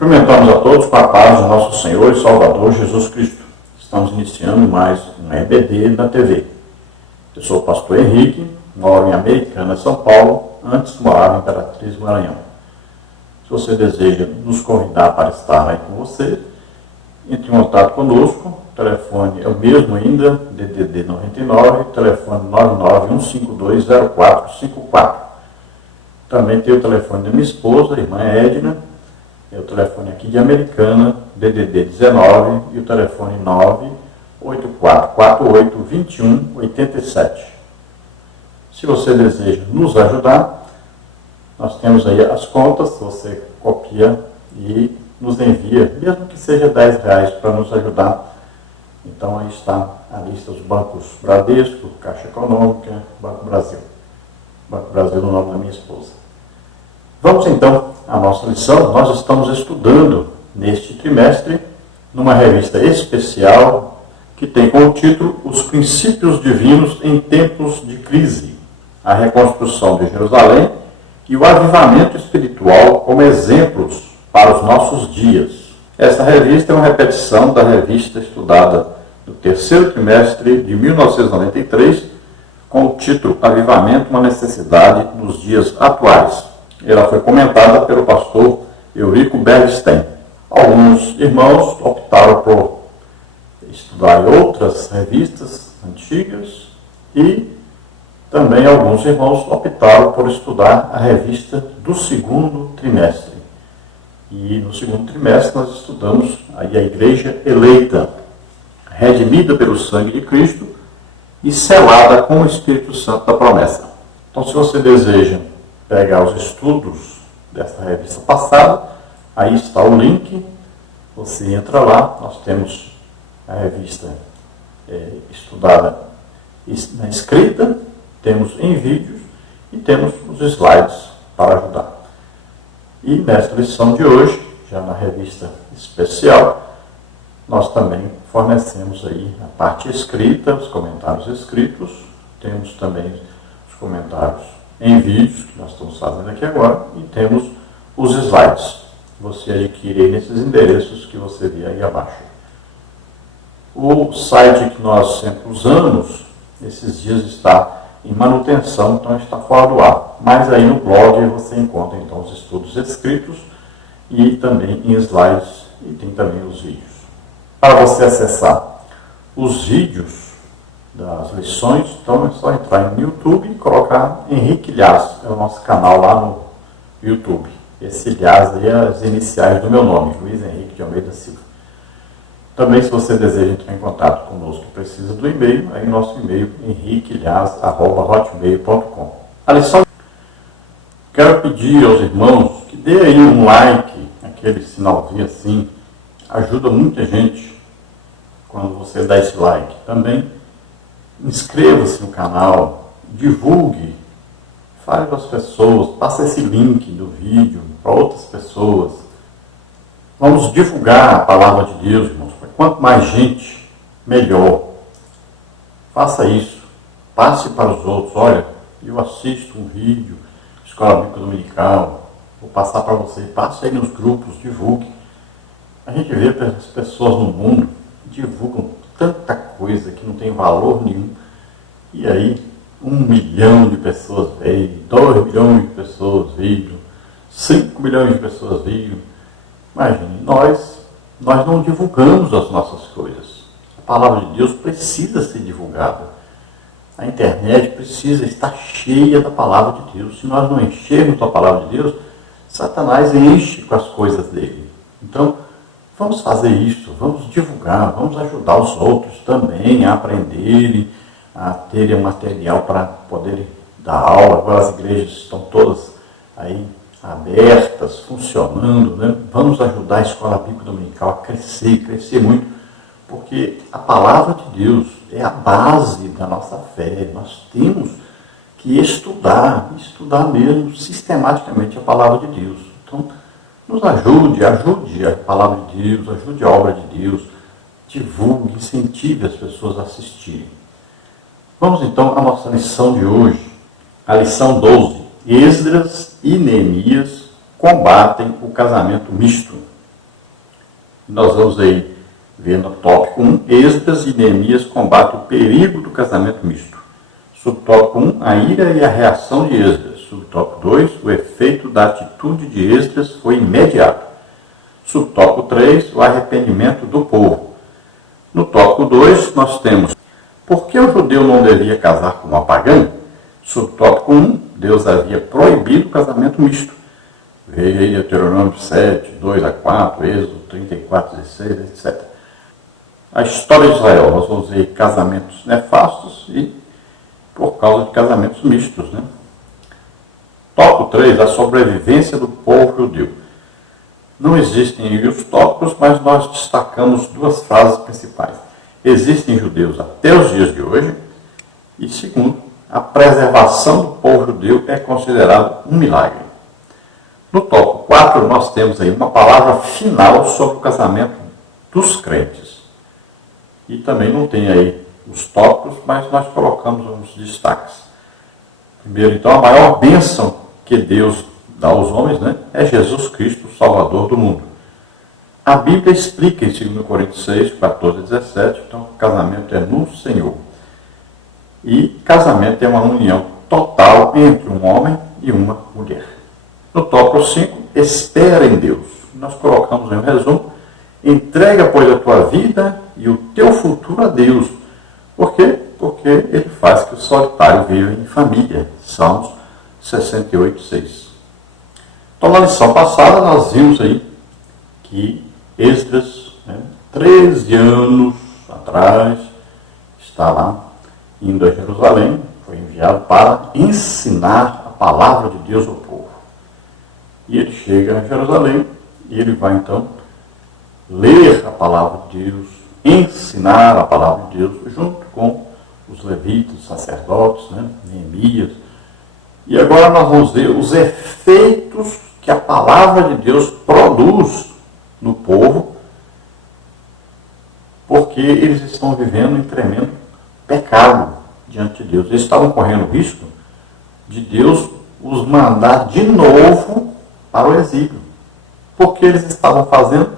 Cumprimentamos a todos com a paz do nosso Senhor e Salvador Jesus Cristo. Estamos iniciando mais um EBD na TV. Eu sou o pastor Henrique, moro em Americana, São Paulo, antes morava em Imperatriz, Maranhão. Se você deseja nos convidar para estar aí com você, entre em contato conosco. O telefone é o mesmo ainda, DDD 99, telefone 991520454. Também tem o telefone da minha esposa, a irmã Edna, é o telefone aqui de Americana, DDD 19, e o telefone 984482187. Se você deseja nos ajudar, nós temos aí as contas, você copia e nos envia, mesmo que seja R$10 para nos ajudar. Então aí está a lista dos bancos Bradesco, Caixa Econômica, Banco Brasil. Banco Brasil no nome da minha esposa. Vamos então à nossa lição. Nós estamos estudando neste trimestre numa revista especial que tem como título Os Princípios Divinos em Tempos de Crise, a reconstrução de Jerusalém e o avivamento espiritual como exemplos para os nossos dias. Esta revista é uma repetição da revista estudada no terceiro trimestre de 1993 com o título Avivamento, uma necessidade nos dias atuais. Ela foi comentada pelo pastor Eurico Bergstein. Alguns irmãos optaram por estudar outras revistas antigas e também alguns irmãos optaram por estudar a revista do segundo trimestre. E no segundo trimestre nós estudamos aí a Igreja Eleita, redimida pelo sangue de Cristo e selada com o Espírito Santo da promessa. Então, se você deseja pegar os estudos dessa revista passada, aí está o link, você entra lá, nós temos a revista estudada na escrita, temos em vídeos e temos os slides para ajudar. E nesta lição de hoje, já na revista especial, nós também fornecemos aí a parte escrita, os comentários escritos, temos também os comentários em vídeos, que nós estamos fazendo aqui agora, e temos os slides. Você adquire aí nesses endereços que você vê aí abaixo. O site que nós sempre usamos, esses dias está em manutenção, então está fora do ar. Mas aí no blog você encontra então os estudos escritos e também em slides, e tem também os vídeos. Para você acessar os vídeos das lições, então é só entrar no YouTube e colocar Henrique Lhaz, é o nosso canal lá no YouTube. Esse Lhaz aí é as iniciais do meu nome, Luiz Henrique de Almeida Silva. Também, se você deseja entrar em contato conosco e precisa do e-mail, aí nosso e-mail henriquelhaz@hotmail.com. A lição, quero pedir aos irmãos que dê aí um like, aquele sinalzinho assim, ajuda muita gente quando você dá esse like. Também inscreva-se no canal, divulgue, fale para as pessoas, passe esse link do vídeo para outras pessoas. Vamos divulgar a palavra de Deus, irmãos. Quanto mais gente, melhor. Faça isso. Passe para os outros. Olha, eu assisto um vídeo, Escola Bíblica Dominical, vou passar para você. Passe aí nos grupos, divulgue. A gente vê que as pessoas no mundo divulgam tanta coisa que não tem valor nenhum. E aí, 1 milhão de pessoas veio, 2 milhões de pessoas viram, 5 milhões de pessoas viram. Imagine, nós não divulgamos as nossas coisas. A palavra de Deus precisa ser divulgada. A internet precisa estar cheia da palavra de Deus. Se nós não enchermos a palavra de Deus, Satanás enche com as coisas dele. Então, vamos fazer isso, vamos divulgar, vamos ajudar os outros também a aprenderem, a terem um material para poderem dar aula. Agora as igrejas estão todas aí abertas, funcionando, né? Vamos ajudar a Escola Bíblica Dominical a crescer muito, porque a palavra de Deus é a base da nossa fé. Nós temos que estudar mesmo sistematicamente a palavra de Deus. Então, nos ajude a palavra de Deus, ajude a obra de Deus, divulgue, incentive as pessoas a assistirem. Vamos então à nossa lição de hoje, a lição 12. Esdras e Neemias combatem o casamento misto. Nós vamos aí ver no tópico 1, Esdras e Neemias combatem o perigo do casamento misto. Subtópico 1, a ira e a reação de Esdras. Subtópico 2, o efeito da atitude de Esdras foi imediato. Subtópico 3, o arrependimento do povo. No tópico 2, nós temos por que o judeu não devia casar com uma pagã? Subtópico 1, Deus havia proibido o casamento misto. Veio aí Deuteronômio 7, 2 a 4, Êxodo 34, 16, etc. A história de Israel, nós vamos ver casamentos nefastos e por causa de casamentos mistos. Né? Tópico 3, a sobrevivência do povo judeu. Não existem aí os tópicos, mas nós destacamos duas frases principais. Existem judeus até os dias de hoje e, segundo, a preservação do povo judeu é considerado um milagre. No tópico 4, nós temos aí uma palavra final sobre o casamento dos crentes. E também não tem aí os tópicos, mas nós colocamos uns destaques. Primeiro, então, a maior bênção que Deus dá aos homens, né, é Jesus Cristo, o Salvador do mundo. A Bíblia explica em 2 Coríntios 6, 14 e 17, então, o casamento é no Senhor. E casamento é uma união total entre um homem e uma mulher. No tópico 5, espera em Deus. Nós colocamos em um resumo, entrega, pois, a tua vida e o teu futuro a Deus. Por quê? Porque ele faz que o solitário viva em família. Salmos 68, 6. Então, na lição passada, nós vimos aí que Esdras, 13 anos atrás, está lá indo a Jerusalém, foi enviado para ensinar a palavra de Deus ao povo. E ele chega a Jerusalém e ele vai então ler a palavra de Deus, ensinar a palavra de Deus, junto com os levitas, os sacerdotes, Neemias. E agora nós vamos ver os efeitos que a palavra de Deus produz no povo, porque eles estão vivendo em tremendo pecado diante de Deus. Eles estavam correndo o risco de Deus os mandar de novo para o exílio, porque eles estavam fazendo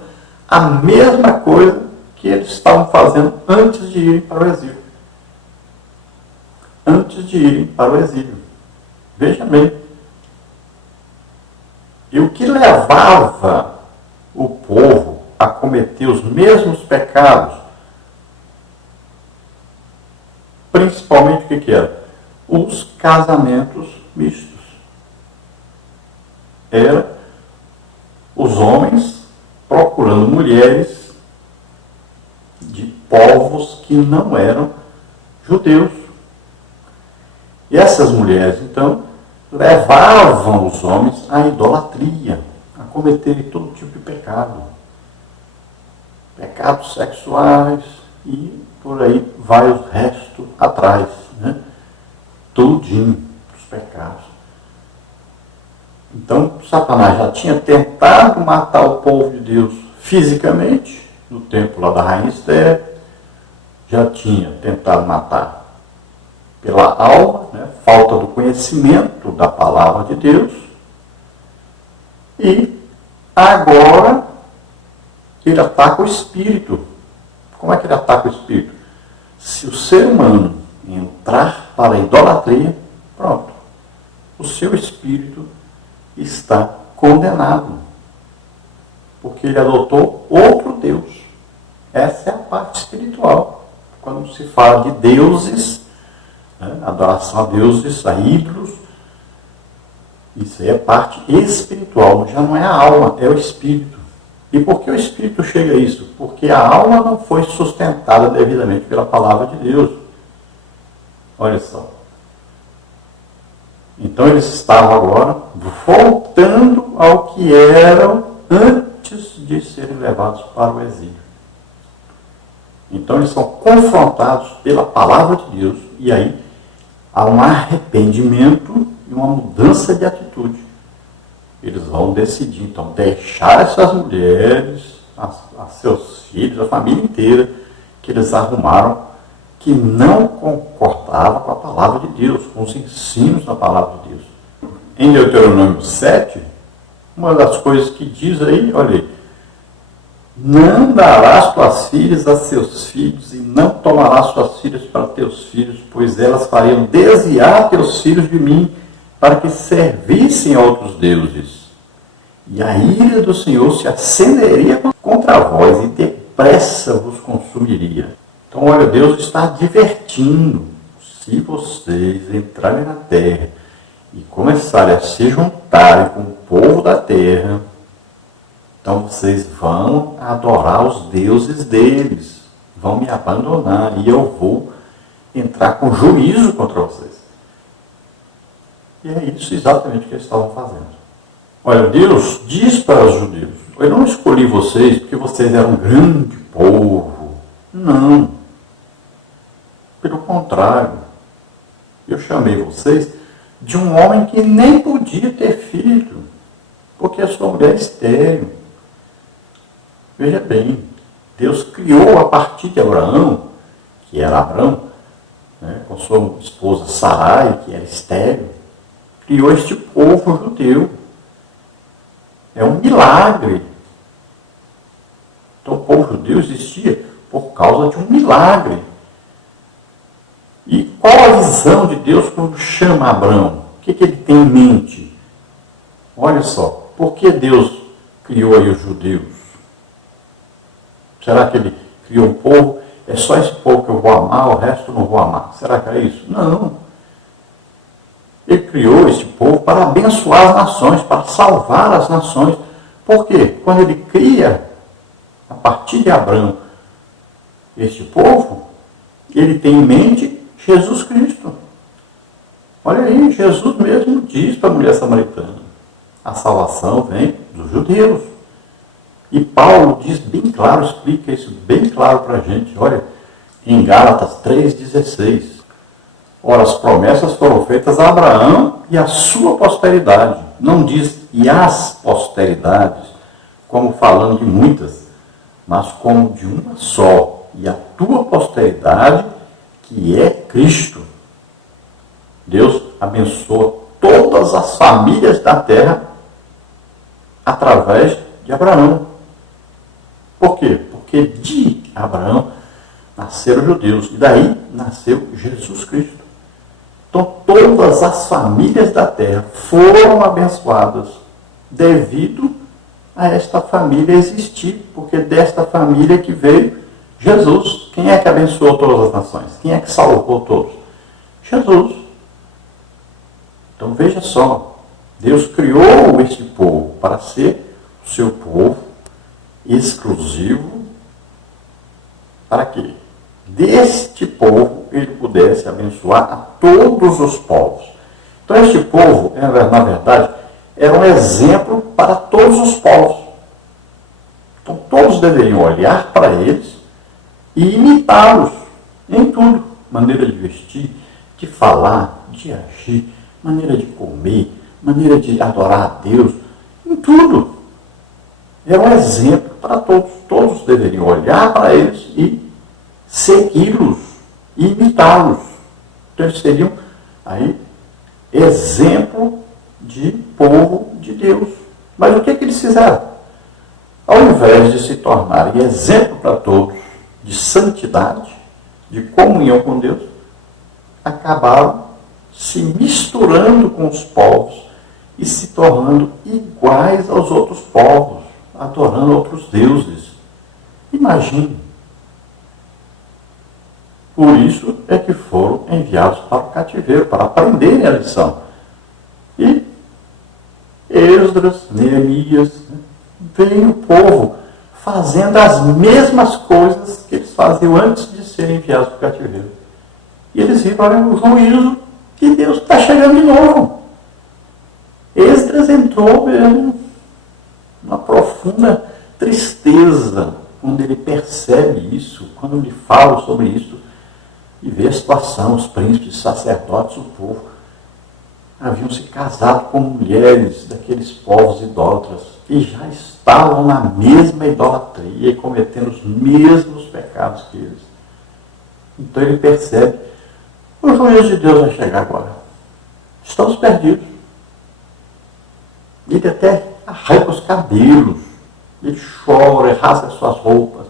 a mesma coisa que eles estavam fazendo antes de irem para o exílio. Antes de irem para o exílio. Veja bem. E o que levava o povo a cometer os mesmos pecados, principalmente o que era? Os casamentos mistos. Era os homens procurando mulheres de povos que não eram judeus. E essas mulheres, então, levavam os homens à idolatria, a cometerem todo tipo de pecado. Pecados sexuais e por aí vai o resto atrás. Tudinho dos pecados. Então, Satanás já tinha tentado matar o povo de Deus fisicamente, no tempo lá da rainha Esther, já tinha tentado matar pela alma, falta do conhecimento da palavra de Deus, e agora ele ataca o espírito. Como é que ele ataca o espírito? Se o ser humano entrar para a idolatria, pronto, o seu espírito está condenado, porque ele adotou outro Deus. Essa é a parte espiritual. Quando se fala de deuses, adoração a deuses, a ídolos, isso aí é parte espiritual, já não é a alma, é o espírito. E por que o espírito chega a isso? Porque a alma não foi sustentada devidamente pela palavra de Deus. Olha só. Então eles estavam agora voltando ao que eram antes de serem levados para o exílio. Então eles são confrontados pela palavra de Deus e aí há um arrependimento e uma mudança de atitude. Eles vão decidir, então, deixar essas mulheres, a seus filhos, a família inteira, que eles arrumaram, que não concordava com a palavra de Deus, com os ensinos da palavra de Deus. Em Deuteronômio 7, uma das coisas que diz aí, olha aí, Não darás tuas filhas a seus filhos, e não tomarás suas filhas para teus filhos, pois elas fariam desviar teus filhos de mim, para que servissem a outros deuses. E a ira do Senhor se acenderia contra vós, e depressa vos consumiria. Então, olha, Deus está advertindo: se vocês entrarem na terra e começarem a se juntarem com o povo da terra, então vocês vão adorar os deuses deles, vão me abandonar, e eu vou entrar com juízo contra vocês. E é isso exatamente que eles estavam fazendo. Olha, Deus diz para os judeus: eu não escolhi vocês porque vocês eram um grande povo. Não. Pelo contrário, eu chamei vocês de um homem que nem podia ter filho, porque a sua mulher é estéril. Veja bem, Deus criou a partir de Abraão, que era Abrão, né, com sua esposa Sarai, que era estéril, criou este povo judeu. É um milagre. Então o povo judeu existia por causa de um milagre. E qual a visão de Deus quando chama Abrão? O que ele tem em mente? Olha só, por que Deus criou aí os judeus? Será que ele criou um povo? É só esse povo que eu vou amar, o resto eu não vou amar. Será que é isso? Não. Ele criou esse povo para abençoar as nações, para salvar as nações. Por quê? Quando ele cria, a partir de Abrão, este povo, ele tem em mente Jesus Cristo. Olha aí, Jesus mesmo diz para a mulher samaritana: a salvação vem dos judeus. E Paulo diz bem claro, explica isso bem claro para a gente. Olha, em Gálatas 3,16. Ora, as promessas foram feitas a Abraão e a sua posteridade. Não diz e as posteridades, como falando de muitas, mas como de uma só. E a tua posteridade, que é Cristo. Deus abençoa todas as famílias da terra através de Abraão. Por quê? Porque de Abraão nasceram judeus, e daí nasceu Jesus Cristo. Então todas as famílias da terra foram abençoadas devido a esta família existir, porque desta família que veio Jesus. Quem é que abençoou todas as nações? Quem é que salvou todos? Jesus. Então veja só, Deus criou este povo para ser o seu povo exclusivo, para que deste povo ele pudesse abençoar a todos os povos. Então este povo, na verdade, era um exemplo para todos os povos. Então todos deveriam olhar para eles e imitá-los em tudo. Maneira de vestir, de falar, de agir, maneira de comer, maneira de adorar a Deus, em tudo. É um exemplo para todos. Todos deveriam olhar para eles e segui-los, imitá-los. Então eles seriam aí exemplo de povo de Deus. Mas o que eles fizeram? Ao invés de se tornarem exemplo para todos de santidade, de comunhão com Deus, acabaram se misturando com os povos e se tornando iguais aos outros povos, adorando outros deuses. Imagine. Por isso é que foram enviados para o cativeiro, para aprenderem a lição. E Esdras, Neemias, veio o povo fazendo as mesmas coisas que eles faziam antes de serem enviados para o cativeiro. E eles viram, olha, o juízo que Deus está chegando de novo. Esdras entrou mesmo numa profunda tristeza quando ele percebe isso, quando ele fala sobre isso e vê a situação, os príncipes, os sacerdotes, o povo haviam se casado com mulheres daqueles povos idólatras e já estavam na mesma idolatria e cometendo os mesmos pecados que eles. Então ele percebe, o juízo de Deus vai chegar agora. Estamos perdidos. Ele até arranca os cabelos Ele chora, ele rasga suas roupas.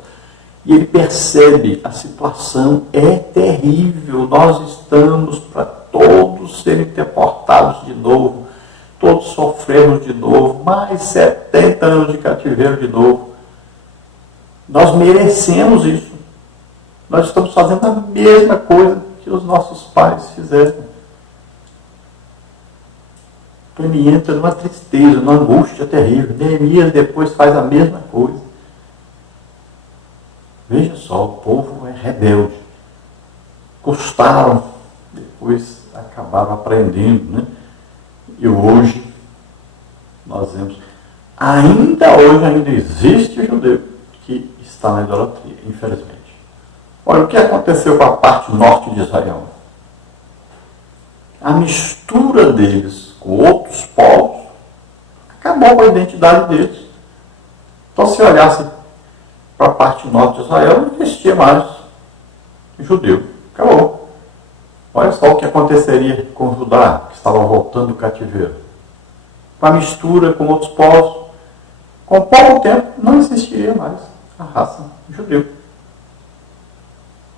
E ele percebe, a situação é terrível. Nós estamos para todos serem deportados de novo. Todos sofremos de novo. Mais 70 anos de cativeiro de novo. Nós merecemos isso. Nós estamos fazendo a mesma coisa que os nossos pais fizeram. Então ele entra numa tristeza, numa angústia terrível. Neemias depois faz a mesma coisa. Veja só, o povo é rebelde. Custaram, depois acabaram aprendendo, né? E hoje, nós vemos, ainda existe judeu que está na idolatria, infelizmente. Olha, o que aconteceu com a parte norte de Israel? A mistura deles com outros povos acabou com a identidade deles. Então, se olhasse para a parte norte de Israel, não existia mais judeu. Acabou. Olha só o que aconteceria com Judá, que estava voltando do cativeiro. Com a mistura com outros povos, com pouco tempo, não existiria mais a raça judeu.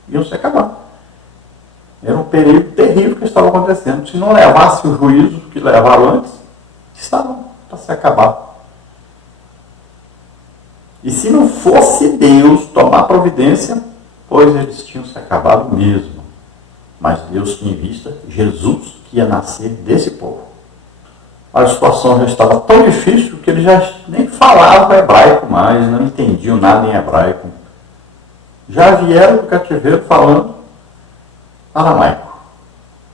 Iam se acabar. Era um perigo terrível que estava acontecendo. Se não levasse o juízo que levaram antes, estavam para se acabar. E se não fosse Deus tomar providência, pois eles tinham se acabado mesmo. Mas Deus tinha em vista Jesus, que ia nascer desse povo. A situação já estava tão difícil que eles já nem falavam hebraico mais, não entendiam nada em hebraico. Já vieram do cativeiro falando aramaico.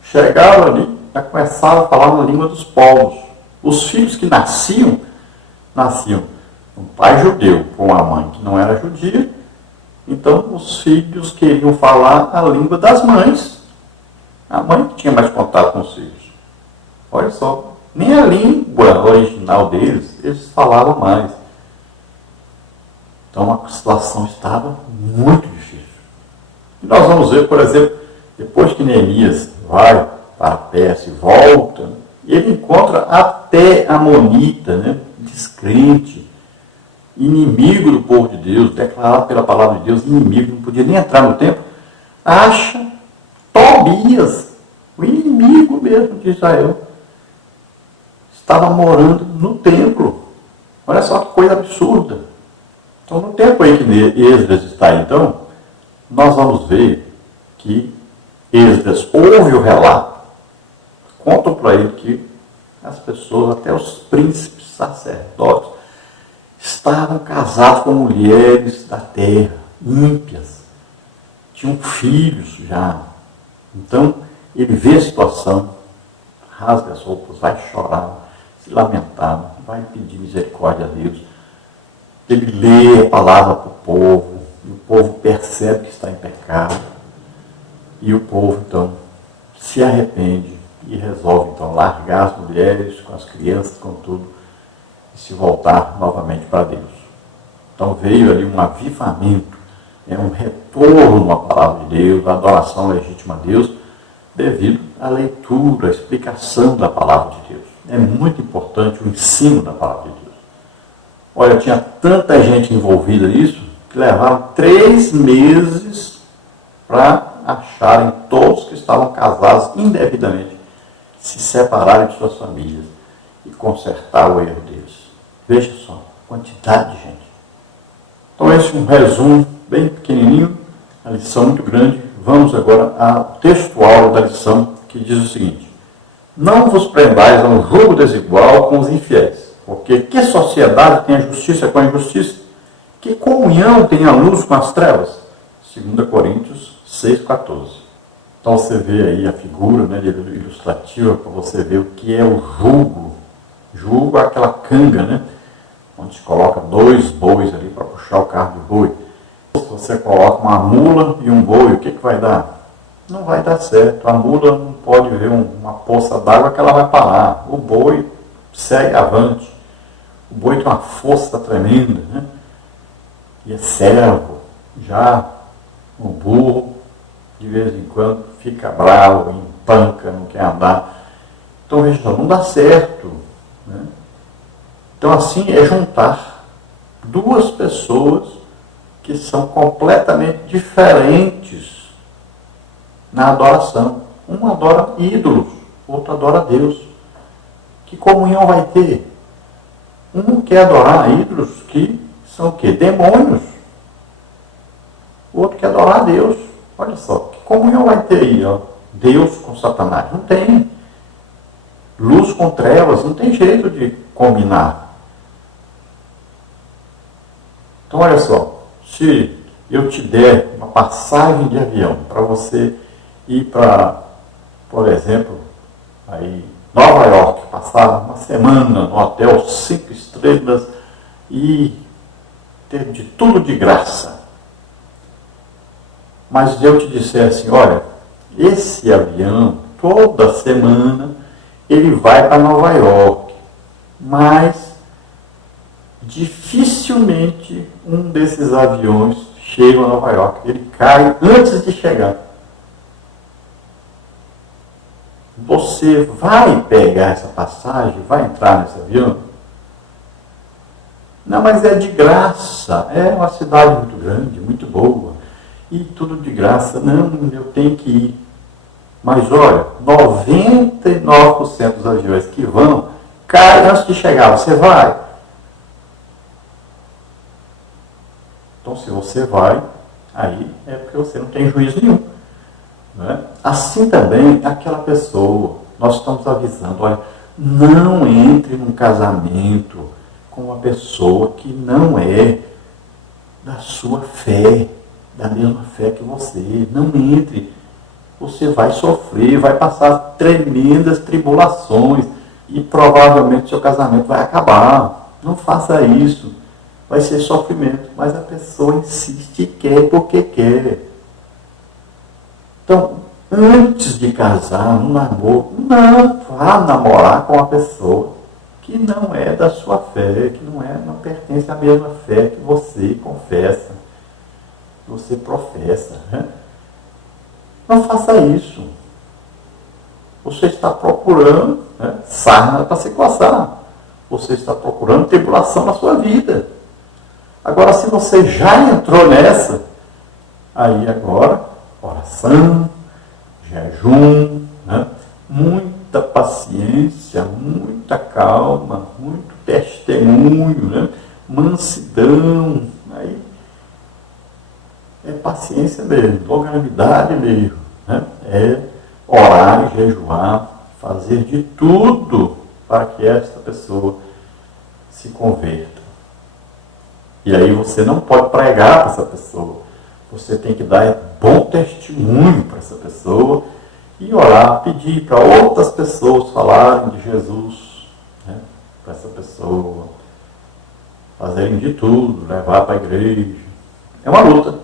Chegaram ali, já começaram a falar na língua dos povos. Os filhos que nasciam um pai judeu com uma mãe que não era judia. Então os filhos queriam falar a língua das mães. A mãe que tinha mais contato com os filhos. Olha só, nem a língua original deles, eles falavam mais. Então a situação estava muito difícil. E nós vamos ver, por exemplo, depois que Neemias vai para a Pérsia e volta, ele encontra até Amonita, né, descrente, inimigo do povo de Deus, declarado pela palavra de Deus, inimigo, não podia nem entrar no templo, acha Tobias, o inimigo mesmo de Israel, estava morando no templo. Olha só que coisa absurda. Então, no tempo aí que Esdras está aí, então, nós vamos ver que Esdras ouve o relato, contam para ele que as pessoas, até os príncipes sacerdotes, estavam casados com mulheres da terra, ímpias, tinham filhos já. Então, ele vê a situação, rasga as roupas, vai chorar, se lamentar, vai pedir misericórdia a Deus. Ele lê a palavra para o povo, e o povo percebe que está em pecado, e o povo, então, se arrepende e resolve, então, largar as mulheres com as crianças, com tudo, e se voltar novamente para Deus. Então, veio ali um avivamento, um retorno à palavra de Deus, à adoração legítima a Deus, devido à leitura, à explicação da palavra de Deus. É muito importante o ensino da palavra de Deus. Olha, tinha tanta gente envolvida nisso, que levaram 3 meses para acharem todos que estavam casados indevidamente, se separarem de suas famílias e consertar o erro deles. Veja só, quantidade de gente. Então esse é um resumo bem pequenininho, a lição muito grande. Vamos agora ao textual da lição, que diz o seguinte: não vos prendais a um jogo desigual com os infiéis, porque que sociedade tem a justiça com a injustiça? Que comunhão tem a luz com as trevas? 2 Coríntios 6,14. Então você vê aí a figura, né, ilustrativa para você ver o que é o jugo. Jugo é aquela canga, né, onde se coloca 2 bois ali para puxar o carro de boi. Se você coloca uma mula e um boi, o que vai dar? Não vai dar certo. A mula não pode ver uma poça d'água que ela vai parar. O boi segue avante. O boi tem uma força tremenda, né? E é servo. Já o burro, de vez em quando, fica bravo, empanca, não quer andar. Então, veja só, não dá certo, né? Então, assim é juntar duas pessoas que são completamente diferentes na adoração. Um adora ídolos, outro adora Deus. Que comunhão vai ter? Um quer adorar ídolos que são o quê? Demônios. O outro quer adorar Deus. Olha só, que comunhão vai ter aí, ó? Deus com Satanás? Não tem. Luz com trevas? Não tem jeito de combinar. Então, olha só, se eu te der uma passagem de avião para você ir para, por exemplo, aí, Nova York, passar uma semana no hotel 5 estrelas e ter de tudo de graça. Mas eu te disser assim, olha, esse avião, toda semana, ele vai para Nova York, mas dificilmente um desses aviões chega a Nova York. Ele cai antes de chegar. Você vai pegar essa passagem? Vai entrar nesse avião? Não, mas é de graça. É uma cidade muito grande, muito boa. E tudo de graça. Não, eu tenho que ir. Mas olha, 99% dos aviões que vão, caem antes de chegar. Você vai? Então, se você vai, aí é porque você não tem juízo nenhum. Né? Assim também, aquela pessoa, nós estamos avisando, olha, não entre num casamento com uma pessoa que não é da sua fé, da mesma fé que você. Não entre. Você vai sofrer, vai passar tremendas tribulações e provavelmente seu casamento vai acabar. Não faça isso. Vai ser sofrimento. Mas a pessoa insiste e quer porque quer. Então, antes de casar, no namoro, não vá namorar com uma pessoa que não é da sua fé, que não pertence à mesma fé que você confessa, que você professa. Né? Não faça isso. Você está procurando sarna para se coçar. Você está procurando tribulação na sua vida. Agora, se você já entrou nessa, aí agora, oração, jejum, né? Muita paciência, muita calma, muito testemunho, né? Mansidão, aí é paciência mesmo, longanimidade mesmo, né? É orar e jejuar, fazer de tudo para que esta pessoa se converta. E aí você não pode pregar para essa pessoa. Você tem que dar bom testemunho para essa pessoa e orar, pedir para outras pessoas falarem de Jesus, né, para essa pessoa, fazerem de tudo, levar para a igreja. É uma luta.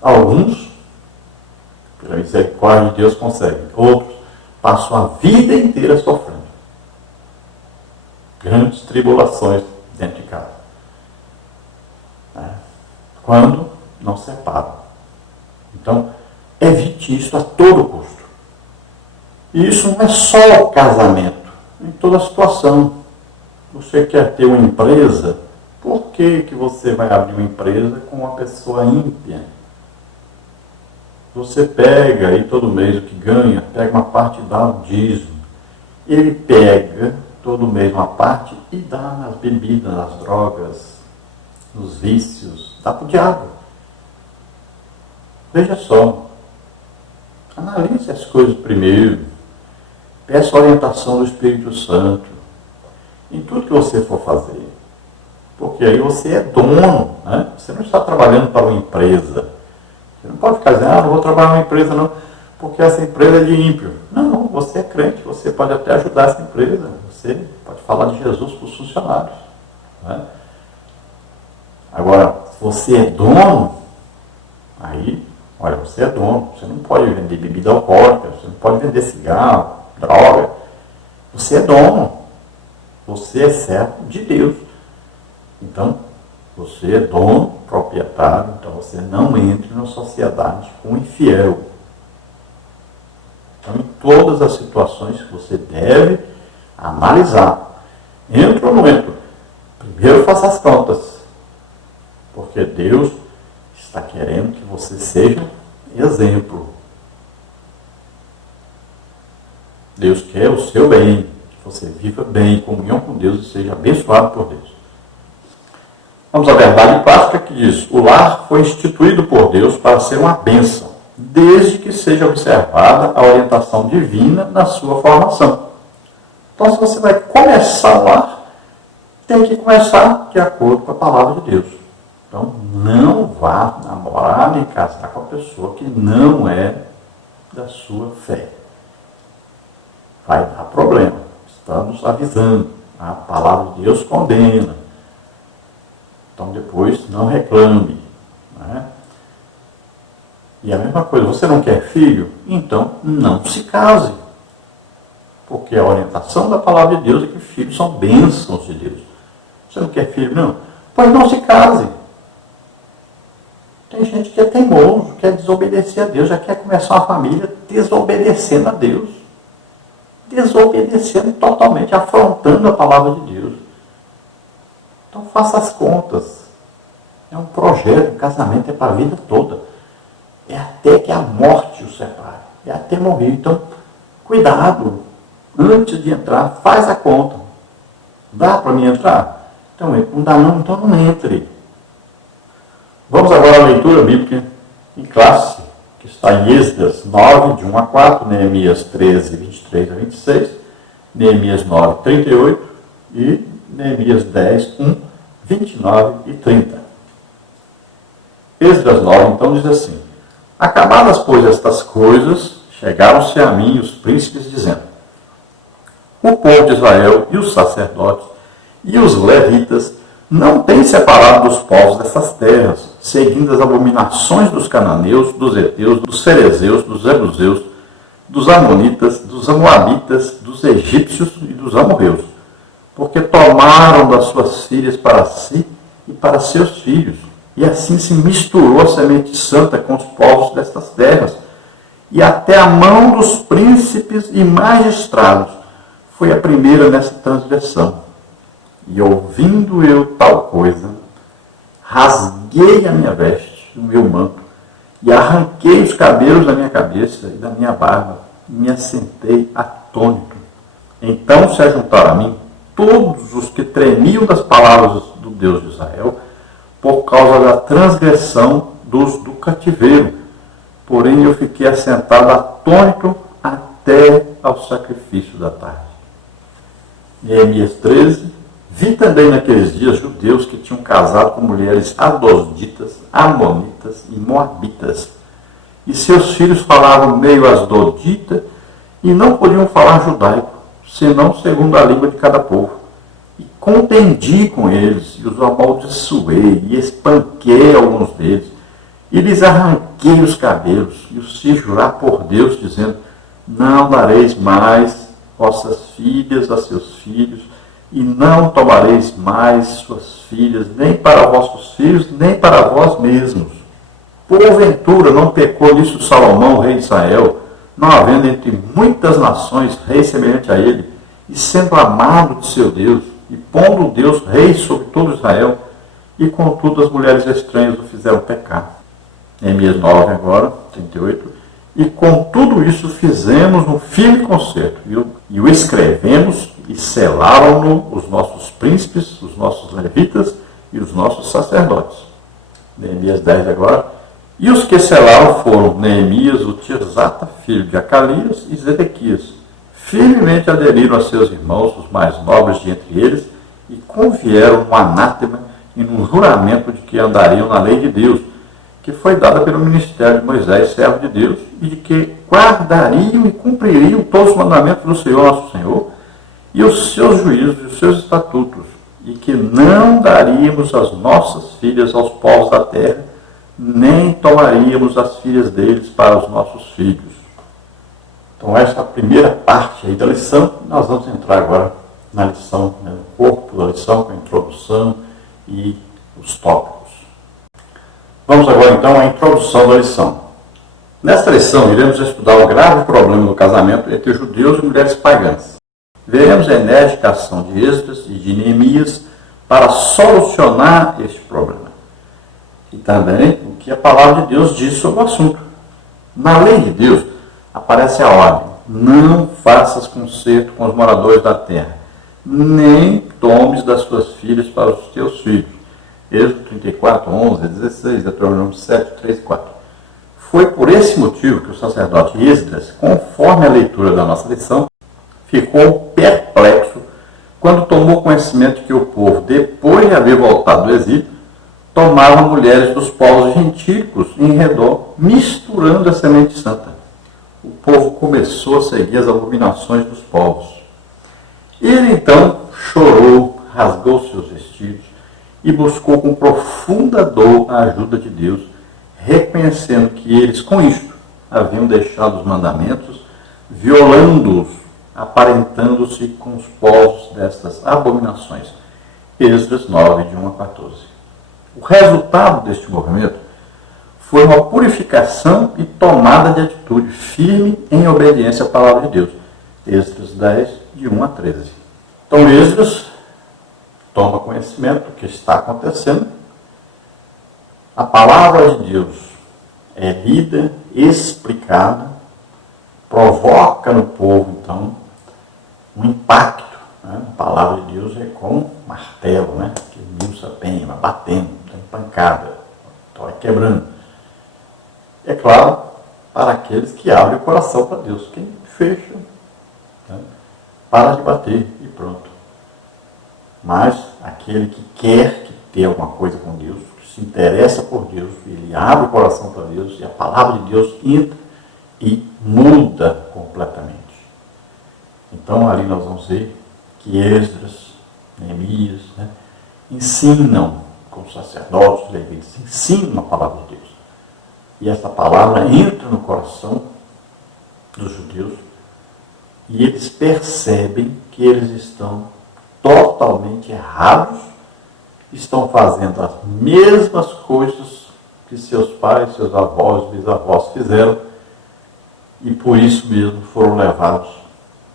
Alguns, pela misericórdia de Deus, conseguem. Outros passam a vida inteira sofrendo. Grandes tribulações dentro de casa. Quando não separam. Então, evite isso a todo custo. E isso não é só o casamento, em toda situação. Você quer ter uma empresa, por que você vai abrir uma empresa com uma pessoa ímpia? Você pega aí todo mês o que ganha, pega uma parte e dá o dízimo. Ele pega todo mês uma parte e dá nas bebidas, nas drogas, nos vícios, dá para o diabo. Veja só, analise as coisas primeiro, peça a orientação do Espírito Santo em tudo que você for fazer, porque aí você é dono, né? Você não está trabalhando para uma empresa. Você não pode ficar dizendo, não vou trabalhar numa empresa não, porque essa empresa é de ímpio. Não, você é crente, você pode até ajudar essa empresa, você pode falar de Jesus para os funcionários. Né? Agora, se você é dono, aí, olha, você é dono, você não pode vender bebida alcoólica, você não pode vender cigarro, droga. Você é dono, você é servo de Deus. Então, você é dono, proprietário, então você não entre na sociedade com o infiel. Então, em todas as situações que você deve analisar, entra ou não entra? Primeiro faça as contas. Porque Deus está querendo que você seja exemplo. Deus quer o seu bem, que você viva bem, em comunhão com Deus e seja abençoado por Deus. Vamos à verdade prática que diz: o lar foi instituído por Deus para ser uma bênção, desde que seja observada a orientação divina na sua formação. Então, se você vai começar o lar, tem que começar de acordo com a palavra de Deus. Então, não vá namorar nem casar com a pessoa que não é da sua fé. Vai dar problema. Estamos avisando. A palavra de Deus condena. Então, depois, não reclame. Né? E a mesma coisa, você não quer filho? Então, não se case. Porque a orientação da palavra de Deus é que filhos são bênçãos de Deus. Você não quer filho, não? Pois não se case. Tem gente que é teimoso, quer desobedecer a Deus, já quer começar uma família desobedecendo a Deus. Desobedecendo totalmente, afrontando a palavra de Deus. Então faça as contas. É um projeto, um casamento é para a vida toda. É até que a morte o separe. É até morrer. Então, cuidado. Antes de entrar, faz a conta. Dá para mim entrar? Então, não dá não, então não entre. Vamos agora à leitura bíblica em classe, que está em Êxodo 9, de 1 a 4, Neemias 13, 23 a 26, Neemias 9, 38 e Neemias 10, 1, 29 e 30. Êxodo 9, então, diz assim: acabadas, pois, estas coisas, chegaram-se a mim os príncipes, dizendo: o povo de Israel e os sacerdotes e os levitas não têm separado dos povos dessas terras, seguindo as abominações dos cananeus, dos heteus, dos ferezeus, dos jebuseus, dos amonitas, dos moabitas, dos egípcios e dos amorreus, porque tomaram das suas filhas para si e para seus filhos, e assim se misturou a semente santa com os povos destas terras, e até a mão dos príncipes e magistrados foi a primeira nessa transgressão. E ouvindo eu tal coisa, rasguei a minha veste, o meu manto, e arranquei os cabelos da minha cabeça e da minha barba, e me assentei atônito. Então se ajuntaram a mim todos os que tremiam das palavras do Deus de Israel, por causa da transgressão dos do cativeiro. Porém eu fiquei assentado atônito até ao sacrifício da tarde. Neemias 13. Vi também naqueles dias judeus que tinham casado com mulheres asdoditas, amonitas e moabitas. E seus filhos falavam meio asdodita e não podiam falar judaico, senão segundo a língua de cada povo. E contendi com eles, e os amaldiçoei, e espanquei alguns deles, e lhes arranquei os cabelos, e os fiz jurar por Deus, dizendo: não dareis mais vossas filhas a seus filhos, e não tomareis mais suas filhas, nem para vossos filhos, nem para vós mesmos. Porventura não pecou nisso Salomão, rei de Israel, não havendo entre muitas nações rei semelhante a ele, e sendo amado de seu Deus, e pondo Deus rei sobre todo Israel, e contudo as mulheres estranhas o fizeram pecar. Neemias 9 agora, 38. E com tudo isso fizemos um firme concerto, e o escrevemos, e selaram-no os nossos príncipes, os nossos levitas e os nossos sacerdotes. Neemias 10 agora. E os que selaram foram Neemias, o Tirzata, filho de Acalias, e Zedequias. Firmemente aderiram a seus irmãos, os mais nobres de entre eles, e convieram no anátema e num juramento de que andariam na lei de Deus, que foi dada pelo ministério de Moisés, servo de Deus, e de que guardariam e cumpririam todos os mandamentos do Senhor, nosso Senhor, e os seus juízos e os seus estatutos, e que não daríamos as nossas filhas aos povos da terra, nem tomaríamos as filhas deles para os nossos filhos. Então essa é a primeira parte aí da lição. Nós vamos entrar agora na lição, no corpo da lição, com a introdução e os tópicos. Vamos agora então à introdução da lição. Nesta lição iremos estudar o grave problema do casamento entre judeus e mulheres pagãs. Veremos a enérgica ação de Esdras e de Neemias para solucionar este problema. e também o que a palavra de Deus diz sobre o assunto. Na lei de Deus aparece a ordem: não faças concerto com os moradores da terra, nem tomes das suas filhas para os teus filhos. Êxodo 34, 11, 16, Deuteronômio 7, 3 e 4. Foi por esse motivo que o sacerdote Esdras, conforme a leitura da nossa lição, ficou perplexo quando tomou conhecimento que o povo, depois de haver voltado do exílio, tomava mulheres dos povos gentílicos em redor, misturando a semente santa. O povo começou a seguir as abominações dos povos. Ele então chorou, rasgou seus vestidos e buscou com profunda dor a ajuda de Deus, reconhecendo que eles, com isto, haviam deixado os mandamentos, violando-os, aparentando-se com os povos destas abominações. Esdras 9, de 1 a 14. O resultado deste movimento foi uma purificação e tomada de atitude firme em obediência à palavra de Deus. Esdras 10, de 1 a 13. Então Esdras toma conhecimento do que está acontecendo. A palavra de Deus é lida, explicada, provoca no povo, então, um impacto. Né? A palavra de Deus é como martelo, né? Que milça a penha, vai batendo, tem pancada, vai quebrando. É claro, para aqueles que abrem o coração para Deus. Quem fecha, né? Para de bater e pronto. Mas aquele que quer ter alguma coisa com Deus, que se interessa por Deus, ele abre o coração para Deus e a palavra de Deus entra e muda completamente. Então ali nós vamos ver que Esdras, Neemias, né, ensinam, como sacerdotes, levitas, ensinam a palavra de Deus. E essa palavra entra no coração dos judeus e eles percebem que eles estão totalmente errados, estão fazendo as mesmas coisas que seus pais, seus avós, bisavós fizeram, e por isso mesmo foram levados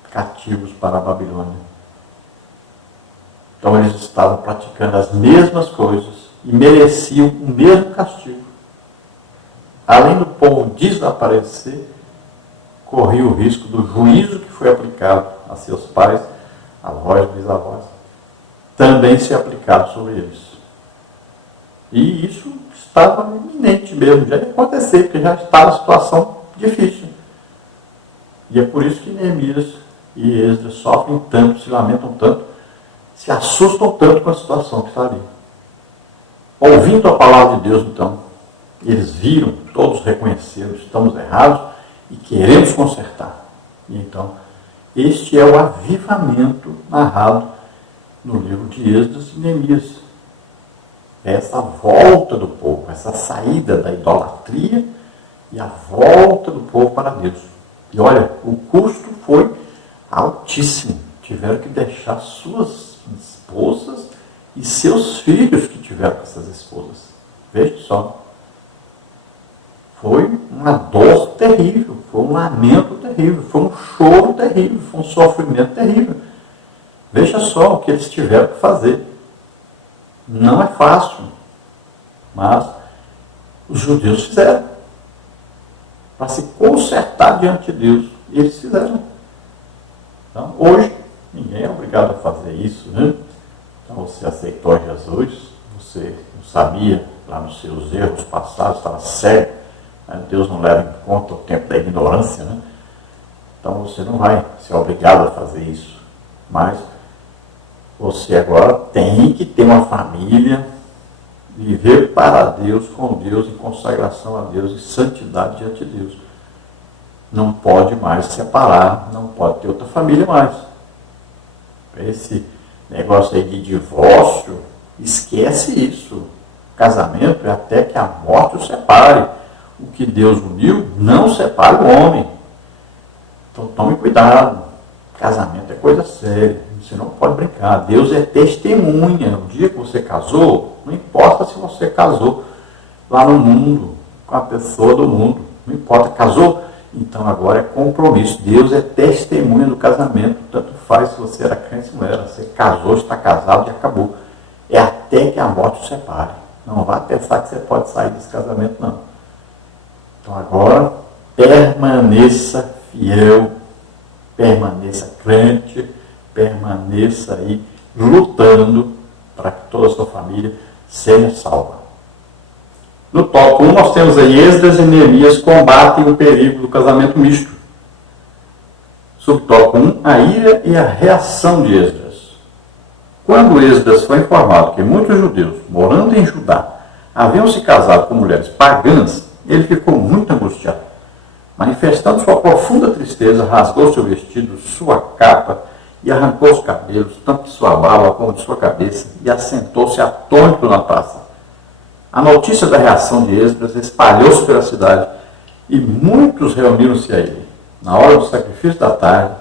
cativos para a Babilônia. Então eles estavam praticando as mesmas coisas e mereciam o mesmo castigo. Além do povo desaparecer, corria o risco do juízo que foi aplicado a seus pais, avós, bisavós, também ser aplicado sobre eles. E isso estava iminente mesmo, já ia acontecer, porque já estava a situação difícil. E é por isso que Neemias e Esdras sofrem tanto, se lamentam tanto, se assustam tanto com a situação que está ali. Ouvindo a palavra de Deus, então, eles viram, todos reconheceram, estamos errados e queremos consertar. E então, este é o avivamento narrado no livro de Esdras e Neemias. Essa volta do povo, essa saída da idolatria e a volta do povo para Deus. E olha, o custo foi altíssimo. Tiveram que deixar suas esposas e seus filhos que tiveram com essas esposas. Veja só. Foi uma dor terrível, foi um lamento terrível, foi um choro terrível, foi um sofrimento terrível. Veja só o que eles tiveram que fazer. Não é fácil, mas os judeus fizeram. Para se consertar diante de Deus, eles fizeram. Então, hoje, ninguém é obrigado a fazer isso, né? Então, você aceitou Jesus, você não sabia lá nos seus erros passados, estava cego, né? Deus não leva em conta o tempo da ignorância, né? Então, você não vai ser obrigado a fazer isso. Mas você agora tem que ter uma família, viver para Deus, com Deus, em consagração a Deus, em santidade diante de Deus. Não pode mais se separar, não pode ter outra família mais. Esse negócio aí de divórcio, esquece isso. Casamento é até que a morte o separe. O que Deus uniu, não separe o homem. Então tome cuidado. Casamento é coisa séria. Você não pode brincar. Deus é testemunha. No dia que você casou, não importa se você casou lá no mundo, com a pessoa do mundo. Não importa. Casou? Então agora é compromisso. Deus é testemunha do casamento. Tanto faz se você era crente ou não era. Você casou, está casado e acabou. É até que a morte o separe. Não vá pensar que você pode sair desse casamento, não. Então agora, permaneça fiel, permaneça crente, permaneça aí lutando para que toda a sua família seja salva. No tópico 1 nós temos aí Esdras e Neemias combatem o perigo do casamento misto. Subtópico 1, a ira e a reação de Esdras. Quando Esdras foi informado que muitos judeus, morando em Judá, haviam se casado com mulheres pagãs, ele ficou muito angustiado. Manifestando sua profunda tristeza, rasgou seu vestido, sua capa, e arrancou os cabelos, tanto de sua barba como de sua cabeça, e assentou-se atônito na praça. A notícia da reação de Esdras espalhou-se pela cidade, e muitos reuniram-se a ele. Na hora do sacrifício da tarde,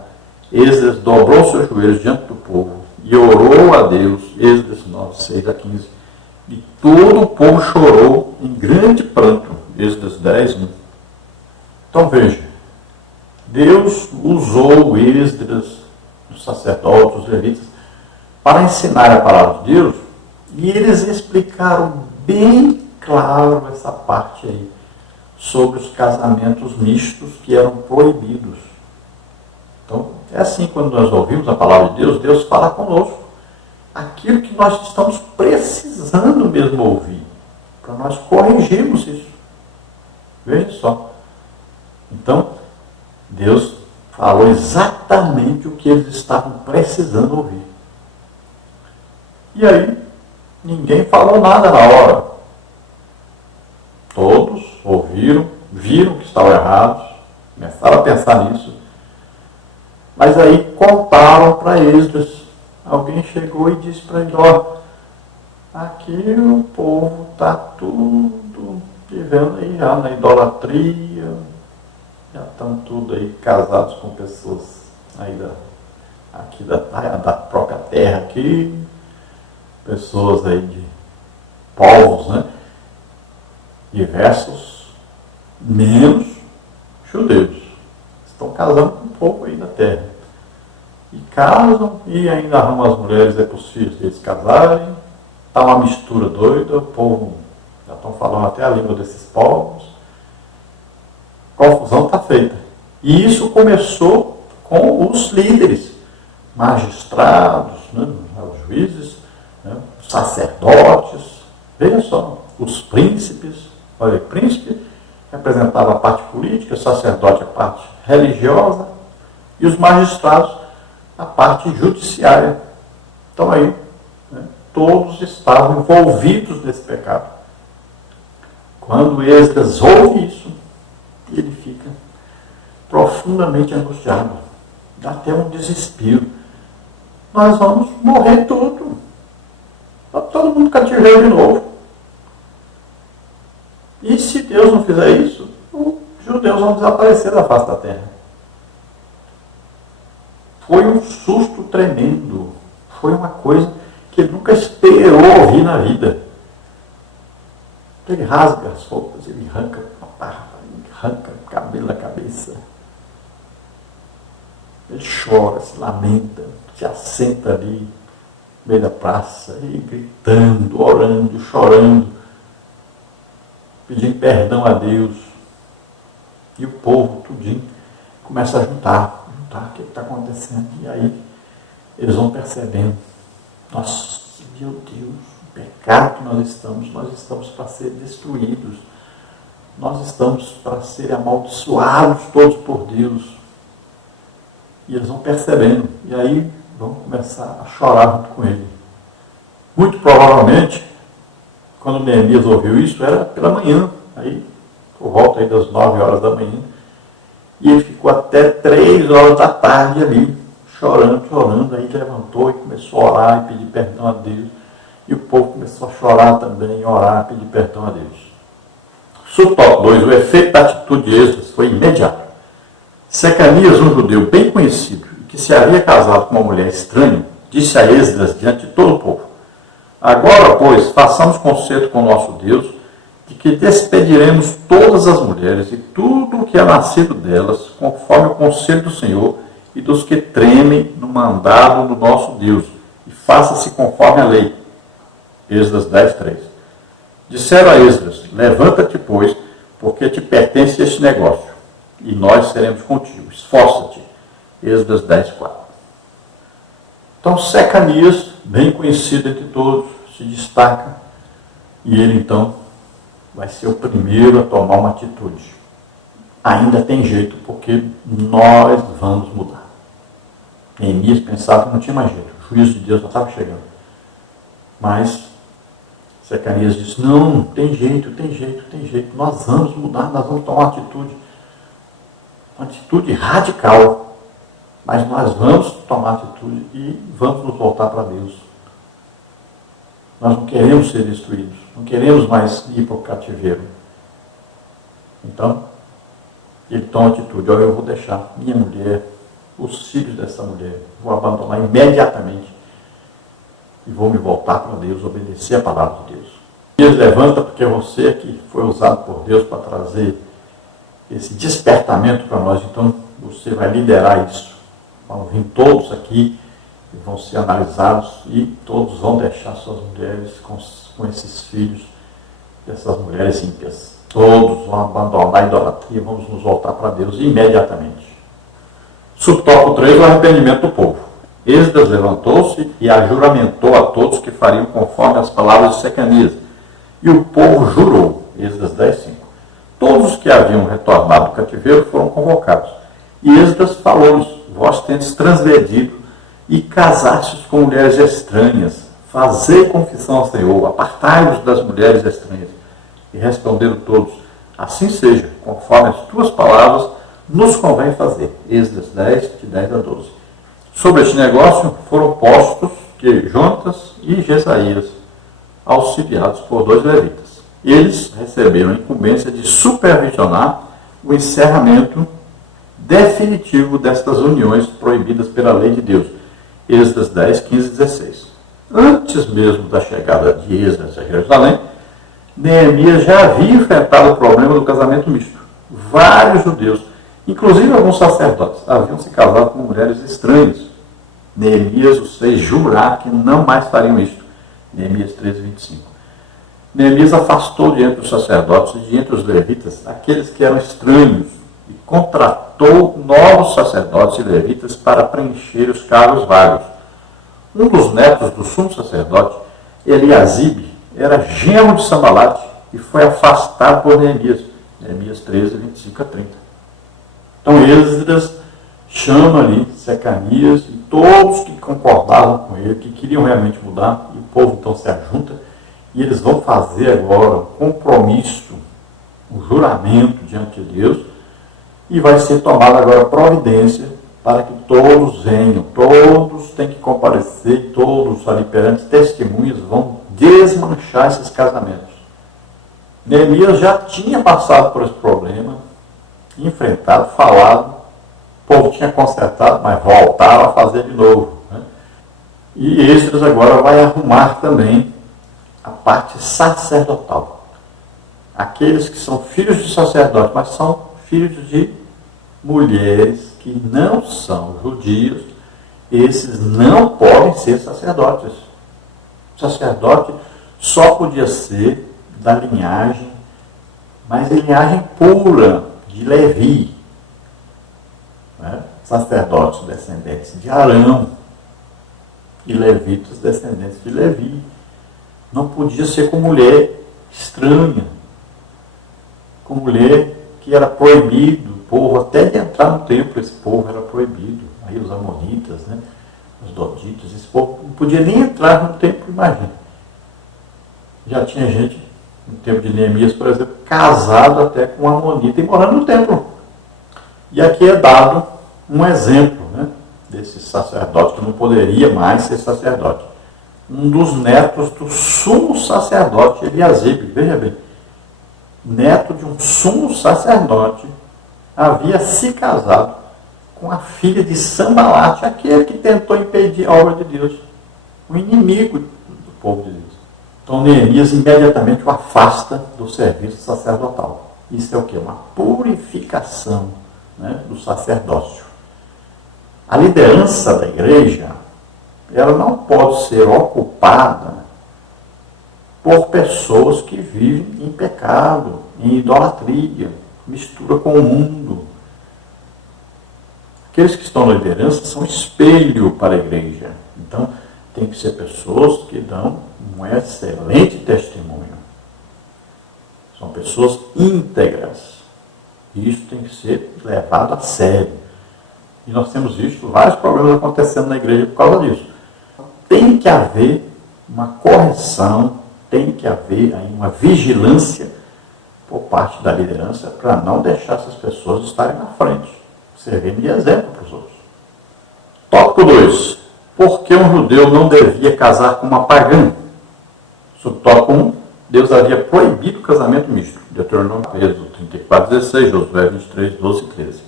Esdras dobrou seus joelhos diante do povo, e orou a Deus, Esdras 9, 6 a 15. E todo o povo chorou em grande pranto, Esdras 10, 1. Então veja, Deus usou Esdras, os sacerdotes, os levitas, para ensinar a palavra de Deus, e eles explicaram bem claro essa parte aí, sobre os casamentos mistos que eram proibidos. Então, é assim, quando nós ouvimos a palavra de Deus, Deus fala conosco aquilo que nós estamos precisando mesmo ouvir, para nós corrigirmos isso. Veja só. Então, Deus falou exatamente o que eles estavam precisando ouvir. E aí, ninguém falou nada na hora. Todos ouviram, viram que estavam errados, começaram a pensar nisso. Mas aí contaram para Esdras. Alguém chegou e disse para ele, aqui o povo está tudo vivendo aí já na idolatria, já estão tudo aí casados com pessoas aí aqui da própria terra aqui, pessoas aí de povos, né, diversos, menos judeus. Estão casando com o povo aí da terra. E casam, e ainda arrumam as mulheres para os filhos deles casarem. Está uma mistura doida, o povo já estão falando até a língua desses povos. Confusão está feita. E isso começou com os líderes, magistrados, né, os juízes, né, os sacerdotes, veja só, os príncipes. Olha, príncipe representava a parte política, o sacerdote a parte religiosa e os magistrados a parte judiciária. Então aí, né, todos estavam envolvidos nesse pecado. Quando Esdras ouve isso, ele fica profundamente angustiado. Dá até um desespero. Nós vamos morrer tudo. Todo mundo cativeiro de novo. E se Deus não fizer isso, os judeus vão desaparecer da face da terra. Foi um susto tremendo. Foi uma coisa que ele nunca esperou ouvir na vida. Ele rasga as roupas, ele arranca a barba, ele arranca o cabelo da cabeça. Ele chora, se lamenta, se assenta ali no meio da praça, e gritando, orando, chorando, pedindo perdão a Deus. E o povo, tudinho, começa a juntar. O que está acontecendo? E aí eles vão percebendo, nossa, meu Deus, o pecado que nós estamos para ser destruídos, nós estamos para ser amaldiçoados todos por Deus. E eles vão percebendo, e aí vão começar a chorar junto com ele. Muito provavelmente, quando Neemias ouviu isso, era pela manhã, aí por volta aí das 9 horas da manhã. E ele ficou até 3 horas da tarde ali, chorando. Aí levantou e começou a orar e pedir perdão a Deus. E o povo começou a chorar também, orar e pedir perdão a Deus. Subtópico 2, o efeito da atitude de Esdras foi imediato. Secanias, um judeu bem conhecido, que se havia casado com uma mulher estranha, disse a Esdras diante de todo o povo: agora, pois, façamos concerto com o nosso Deus, de que despediremos todas as mulheres e tudo o que é nascido delas, conforme o conselho do Senhor e dos que tremem no mandado do nosso Deus, e faça-se conforme a lei. Esdras 10, 3. Disseram a Esdras: levanta-te, pois, porque te pertence este negócio, e nós seremos contigo. Esforça-te. Esdras 10:4. Então, Secanias, bem conhecido entre todos, se destaca, e ele, então, vai ser o primeiro a tomar uma atitude. Ainda tem jeito, porque nós vamos mudar. Neemias pensava que não tinha mais jeito, o juízo de Deus já estava chegando. Mas Secanias disse: não, tem jeito, nós vamos mudar, nós vamos tomar uma atitude radical, mas nós vamos tomar atitude e vamos nos voltar para Deus. Nós não queremos ser destruídos, não queremos mais ir para o cativeiro. Então, ele toma atitude: olha, eu vou deixar minha mulher, os filhos dessa mulher, vou abandonar imediatamente e vou me voltar para Deus, obedecer a palavra de Deus. E ele levanta, porque você que foi usado por Deus para trazer esse despertamento para nós, então você vai liderar isso. Vão vir todos aqui, vão ser analisados e todos vão deixar suas mulheres com esses filhos dessas mulheres ímpias. Todos vão abandonar a idolatria, vamos nos voltar para Deus imediatamente. Subtópico 3, o arrependimento do povo. Esdras levantou-se e ajuramentou a todos que fariam conforme as palavras de Secanias. E o povo jurou. Esdras 10:5. Todos os que haviam retornado do cativeiro foram convocados. E Esdras falou-lhes: vós tendes transgredido e casastes com mulheres estranhas. Fazei confissão ao Senhor, apartai-vos das mulheres estranhas. E responderam todos: assim seja, conforme as tuas palavras nos convém fazer. Esdras 10, de 10 a 12. Sobre este negócio foram postos Jonatas e Jesaías, auxiliados por 2 levitas. Eles receberam a incumbência de supervisionar o encerramento definitivo destas uniões proibidas pela lei de Deus. Esdras 10, 15 e 16. Antes mesmo da chegada de Esdras a Jerusalém, Neemias já havia enfrentado o problema do casamento misto. Vários judeus, inclusive alguns sacerdotes, haviam se casado com mulheres estranhas. Neemias os fez jurar que não mais fariam isto. Neemias 13, 25. Neemias afastou de entre os sacerdotes e de entre os levitas aqueles que eram estranhos e contratou novos sacerdotes e levitas para preencher os cargos vagos. Um dos netos do sumo sacerdote, Eliasibe, era genro de Sambalate e foi afastado por Neemias. Neemias 13, 25 a 30. Então Esdras chama ali Secanias e todos que concordavam com ele, que queriam realmente mudar, e o povo então se ajunta, e eles vão fazer agora um compromisso, um juramento diante de Deus, e vai ser tomada agora providência para que todos venham, todos têm que comparecer, todos ali perante testemunhas vão desmanchar esses casamentos. Neemias já tinha passado por esse problema, enfrentado, falado, o povo tinha consertado, mas voltava a fazer de novo. E Esdras agora vai arrumar também a parte sacerdotal. Aqueles que são filhos de sacerdote, mas são filhos de mulheres que não são judios, esses não podem ser sacerdotes. O sacerdote só podia ser da linhagem, mas linhagem pura, de Levi. Sacerdotes descendentes de Arão e levitas descendentes de Levi. Não podia ser com mulher estranha, com mulher que era proibido, o povo até de entrar no templo, esse povo era proibido. Aí os amonitas, os doditas, esse povo não podia nem entrar no templo, imagina. Já tinha gente, no tempo de Neemias, por exemplo, casado até com uma amonita e morando no templo. E aqui é dado um exemplo desse sacerdote que não poderia mais ser sacerdote. Um dos netos do sumo sacerdote Eliasibe, veja bem, neto de um sumo sacerdote, havia se casado com a filha de Sambalate, aquele que tentou impedir a obra de Deus, o inimigo do povo de Deus. Então Neemias imediatamente o afasta do serviço sacerdotal. Isso é o quê? Uma purificação do sacerdócio. A liderança da igreja, ela não pode ser ocupada por pessoas que vivem em pecado, em idolatria, mistura com o mundo. Aqueles que estão na liderança são espelho para a igreja. Então, tem que ser pessoas que dão um excelente testemunho. São pessoas íntegras. E isso tem que ser levado a sério. E nós temos visto vários problemas acontecendo na igreja por causa disso. Tem que haver uma correção, tem que haver aí uma vigilância por parte da liderança para não deixar essas pessoas estarem na frente, servindo de exemplo para os outros. Tópico 2. Por que um judeu não devia casar com uma pagã? Subtópico 1. Deus havia proibido o casamento misto. Deuteronômio 34:16, Josué 23:12 e 13.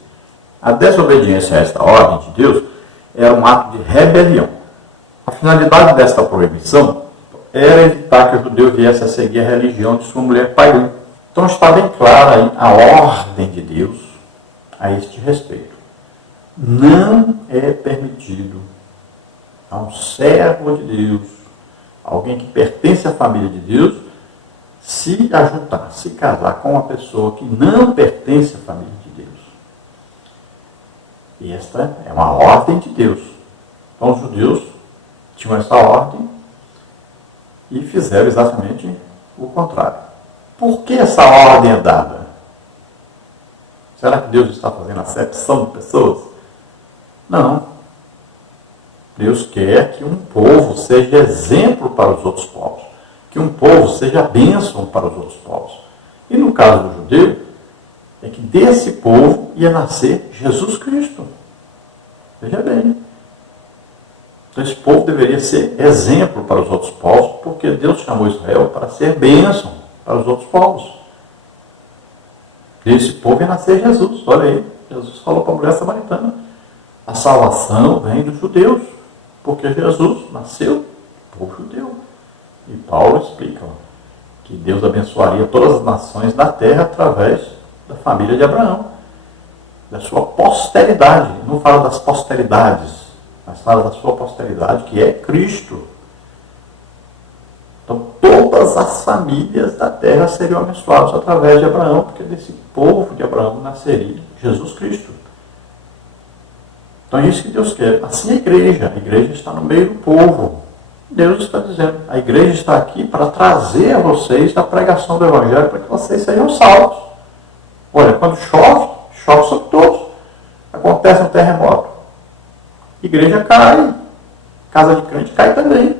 A desobediência a esta ordem de Deus era um ato de rebelião. A finalidade desta proibição era evitar que o judeu viesse a seguir a religião de sua mulher pagã. Então está bem clara aí a ordem de Deus a este respeito. Não é permitido a um servo de Deus, alguém que pertence à família de Deus, se ajuntar, se casar com uma pessoa que não pertence à família de Deus. E esta é uma ordem de Deus. Então os judeus tinham essa ordem e fizeram exatamente o contrário. Por que essa ordem é dada? Será que Deus está fazendo acepção de pessoas? Não. Deus quer que um povo seja exemplo para os outros povos. Que um povo seja bênção para os outros povos. E no caso do judeu, é que desse povo ia nascer Jesus Cristo. Veja bem. Então esse povo deveria ser exemplo para os outros povos, porque Deus chamou Israel para ser bênção para os outros povos. Desse povo ia nascer Jesus. Olha aí, Jesus falou para a mulher samaritana. A salvação vem dos judeus, porque Jesus nasceu do povo judeu. E Paulo explica que Deus abençoaria todas as nações da terra através da família de Abraão, da sua posteridade. Não fala das posteridades, mas fala da sua posteridade, que é Cristo. Então, todas as famílias da terra seriam abençoadas através de Abraão, porque desse povo de Abraão nasceria Jesus Cristo. Então, é isso que Deus quer. Assim a igreja está no meio do povo. Deus está dizendo, a igreja está aqui para trazer a vocês a pregação do Evangelho para que vocês sejam salvos. Olha, quando chove, chove sobre todos. Acontece um terremoto. Igreja cai. Casa de crente cai também.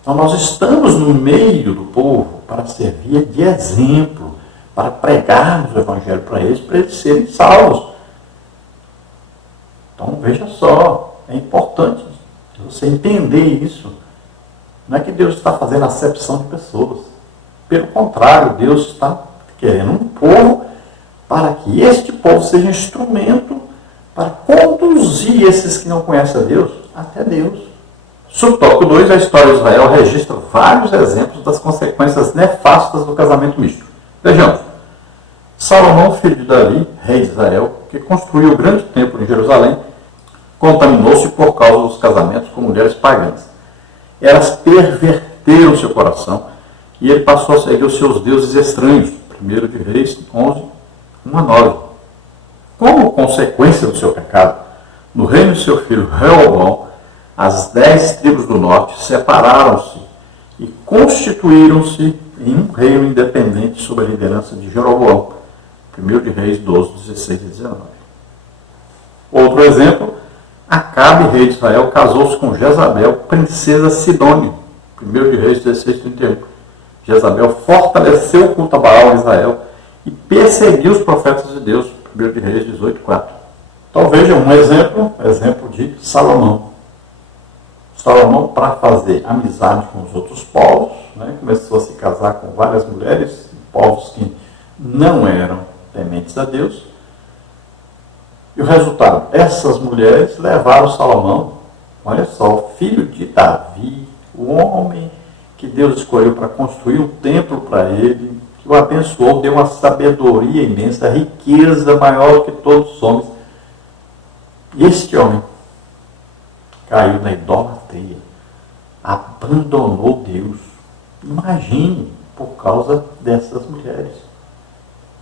Então nós estamos no meio do povo para servir de exemplo, para pregarmos o Evangelho para eles serem salvos. Então veja só, é importante você entender isso. Não é que Deus está fazendo acepção de pessoas. Pelo contrário, Deus está querendo um povo para que este povo seja instrumento para conduzir esses que não conhecem a Deus até Deus. Subtópico 2, a história de Israel registra vários exemplos das consequências nefastas do casamento misto. Vejamos. Salomão, filho de Davi, rei de Israel, que construiu o grande templo em Jerusalém, contaminou-se por causa dos casamentos com mulheres pagãs. Elas perverteram seu coração e ele passou a seguir os seus deuses estranhos. 1 de Reis 11, 1 a 9. Como consequência do seu pecado, no reino de seu filho Reoboão, as 10 tribos do norte separaram-se e constituíram-se em um reino independente sob a liderança de Jeroboão. 1 de Reis 12, 16 e 19. Outro exemplo, Acabe, rei de Israel, casou-se com Jezabel, princesa Sidônia. 1 de Reis 16, 31. Jezabel fortaleceu o culto a Baal em Israel e perseguiu os profetas de Deus. 1 de Reis 18, 4. Então veja um exemplo de Salomão. Salomão, para fazer amizade com os outros povos, começou a se casar com várias mulheres, povos que não eram tementes a Deus. E o resultado? Essas mulheres levaram Salomão, olha só, o filho de Davi, o homem que Deus escolheu para construir um templo para ele, que o abençoou, deu uma sabedoria imensa, riqueza maior que todos os homens. E este homem caiu na idolatria, abandonou Deus, Imagine, por causa dessas mulheres.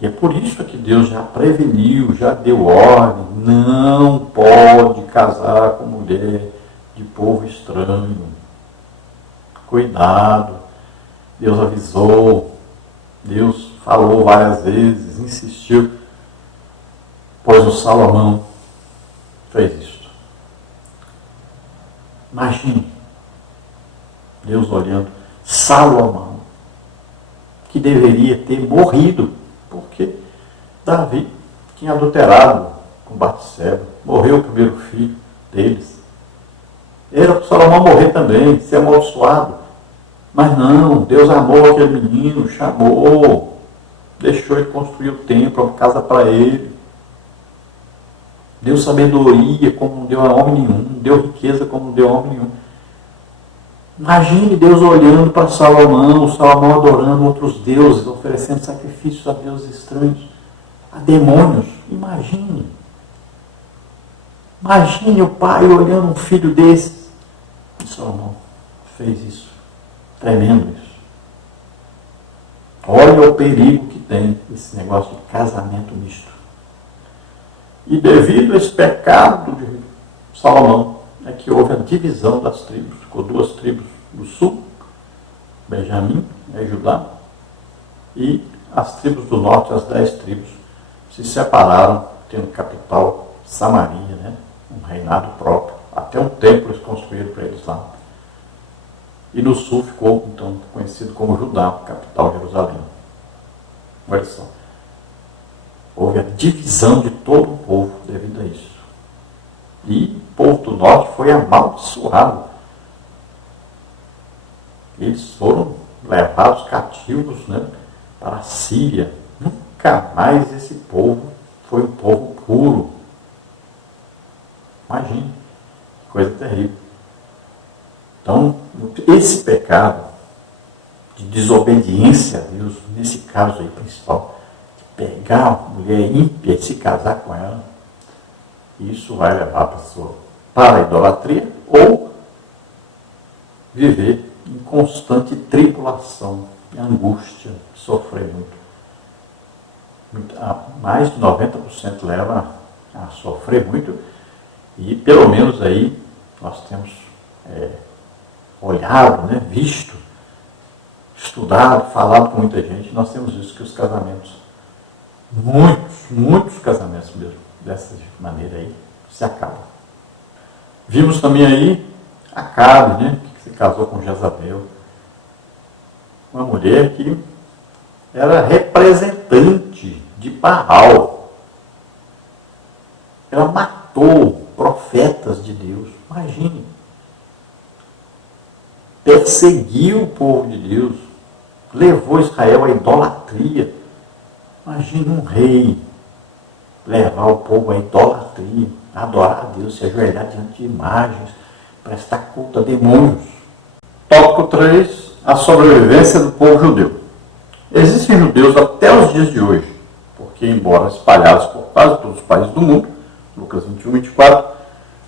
E é por isso que Deus já preveniu, já deu ordem, não pode casar com mulher de povo estranho. Cuidado, Deus avisou, Deus falou várias vezes, insistiu, pois o Salomão fez isso. Imagine, Deus olhando, Salomão, que deveria ter morrido, porque Davi tinha adulterado com Batseba, morreu o primeiro filho deles. Era para Salomão morrer também, ser amaldiçoado. Mas não, Deus amou aquele menino, chamou, deixou ele construir o templo, uma casa para ele. Deu sabedoria como não deu a homem nenhum, deu riqueza como não deu a homem nenhum. Imagine Deus olhando para Salomão, Salomão adorando outros deuses, oferecendo sacrifícios a deuses estranhos, a demônios. Imagine. Imagine o pai olhando um filho desses. E Salomão fez isso. Tremendo isso. Olha o perigo que tem esse negócio de casamento misto. E devido a esse pecado de Salomão, é que houve a divisão das tribos. Ficou 2 tribos do sul, Benjamim, Judá, e as tribos do norte, as 10 tribos, se separaram, tendo capital Samaria, né? Um reinado próprio. Até um templo eles construíram para eles lá. E no sul ficou, então, conhecido como Judá, capital Jerusalém. Olha só. Houve a divisão de todo o povo devido a isso. E o povo do norte foi amaldiçoado. Eles foram levados cativos, né, para a Síria. Nunca mais esse povo foi um povo puro. Imagine, que coisa terrível. Então, esse pecado de desobediência a Deus, nesse caso aí principal, de pegar uma mulher ímpia e se casar com ela, isso vai levar a pessoa para a idolatria ou viver em constante tribulação, angústia, sofrer muito. Mais de 90% leva a sofrer muito e pelo menos aí nós temos olhado, né, visto, estudado, falado com muita gente, nós temos visto que os casamentos, muitos casamentos mesmo, dessa maneira aí, se acabam. Vimos também aí Acabe, né, que se casou com Jezabel, uma mulher que era representante de Baal. Ela matou profetas de Deus, imagine. Perseguiu o povo de Deus, levou Israel à idolatria. Imagine um rei levar o povo à idolatria, a adorar a Deus, se ajoelhar diante de imagens, prestar culto a demônios. Tópico 3, a sobrevivência do povo judeu. Existem judeus até os dias de hoje, porque embora espalhados por quase todos os países do mundo, Lucas 21, 24,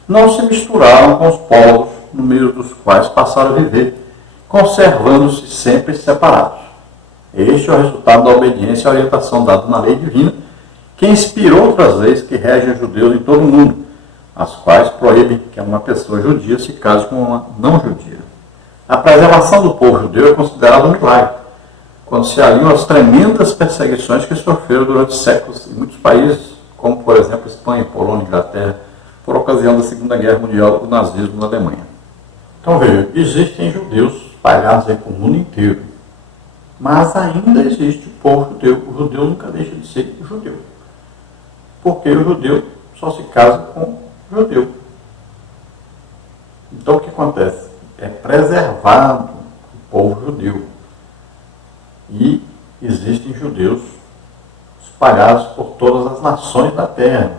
não se misturaram com os povos no meio dos quais passaram a viver, conservando-se sempre separados. Este é o resultado da obediência à orientação dada na lei divina, que inspirou outras leis que regem os judeus em todo o mundo, as quais proíbem que uma pessoa judia se case com uma não judia. A preservação do povo judeu é considerada um milagre, quando se alinham as tremendas perseguições que sofreram durante séculos em muitos países, como por exemplo Espanha, Polônia, Inglaterra, por ocasião da Segunda Guerra Mundial do nazismo na Alemanha. Então veja, existem judeus espalhados aí pelo mundo inteiro, mas ainda existe o povo judeu. O judeu nunca deixa de ser judeu, porque o judeu só se casa com o judeu. Então o que acontece? É preservado o povo judeu. E existem judeus espalhados por todas as nações da terra.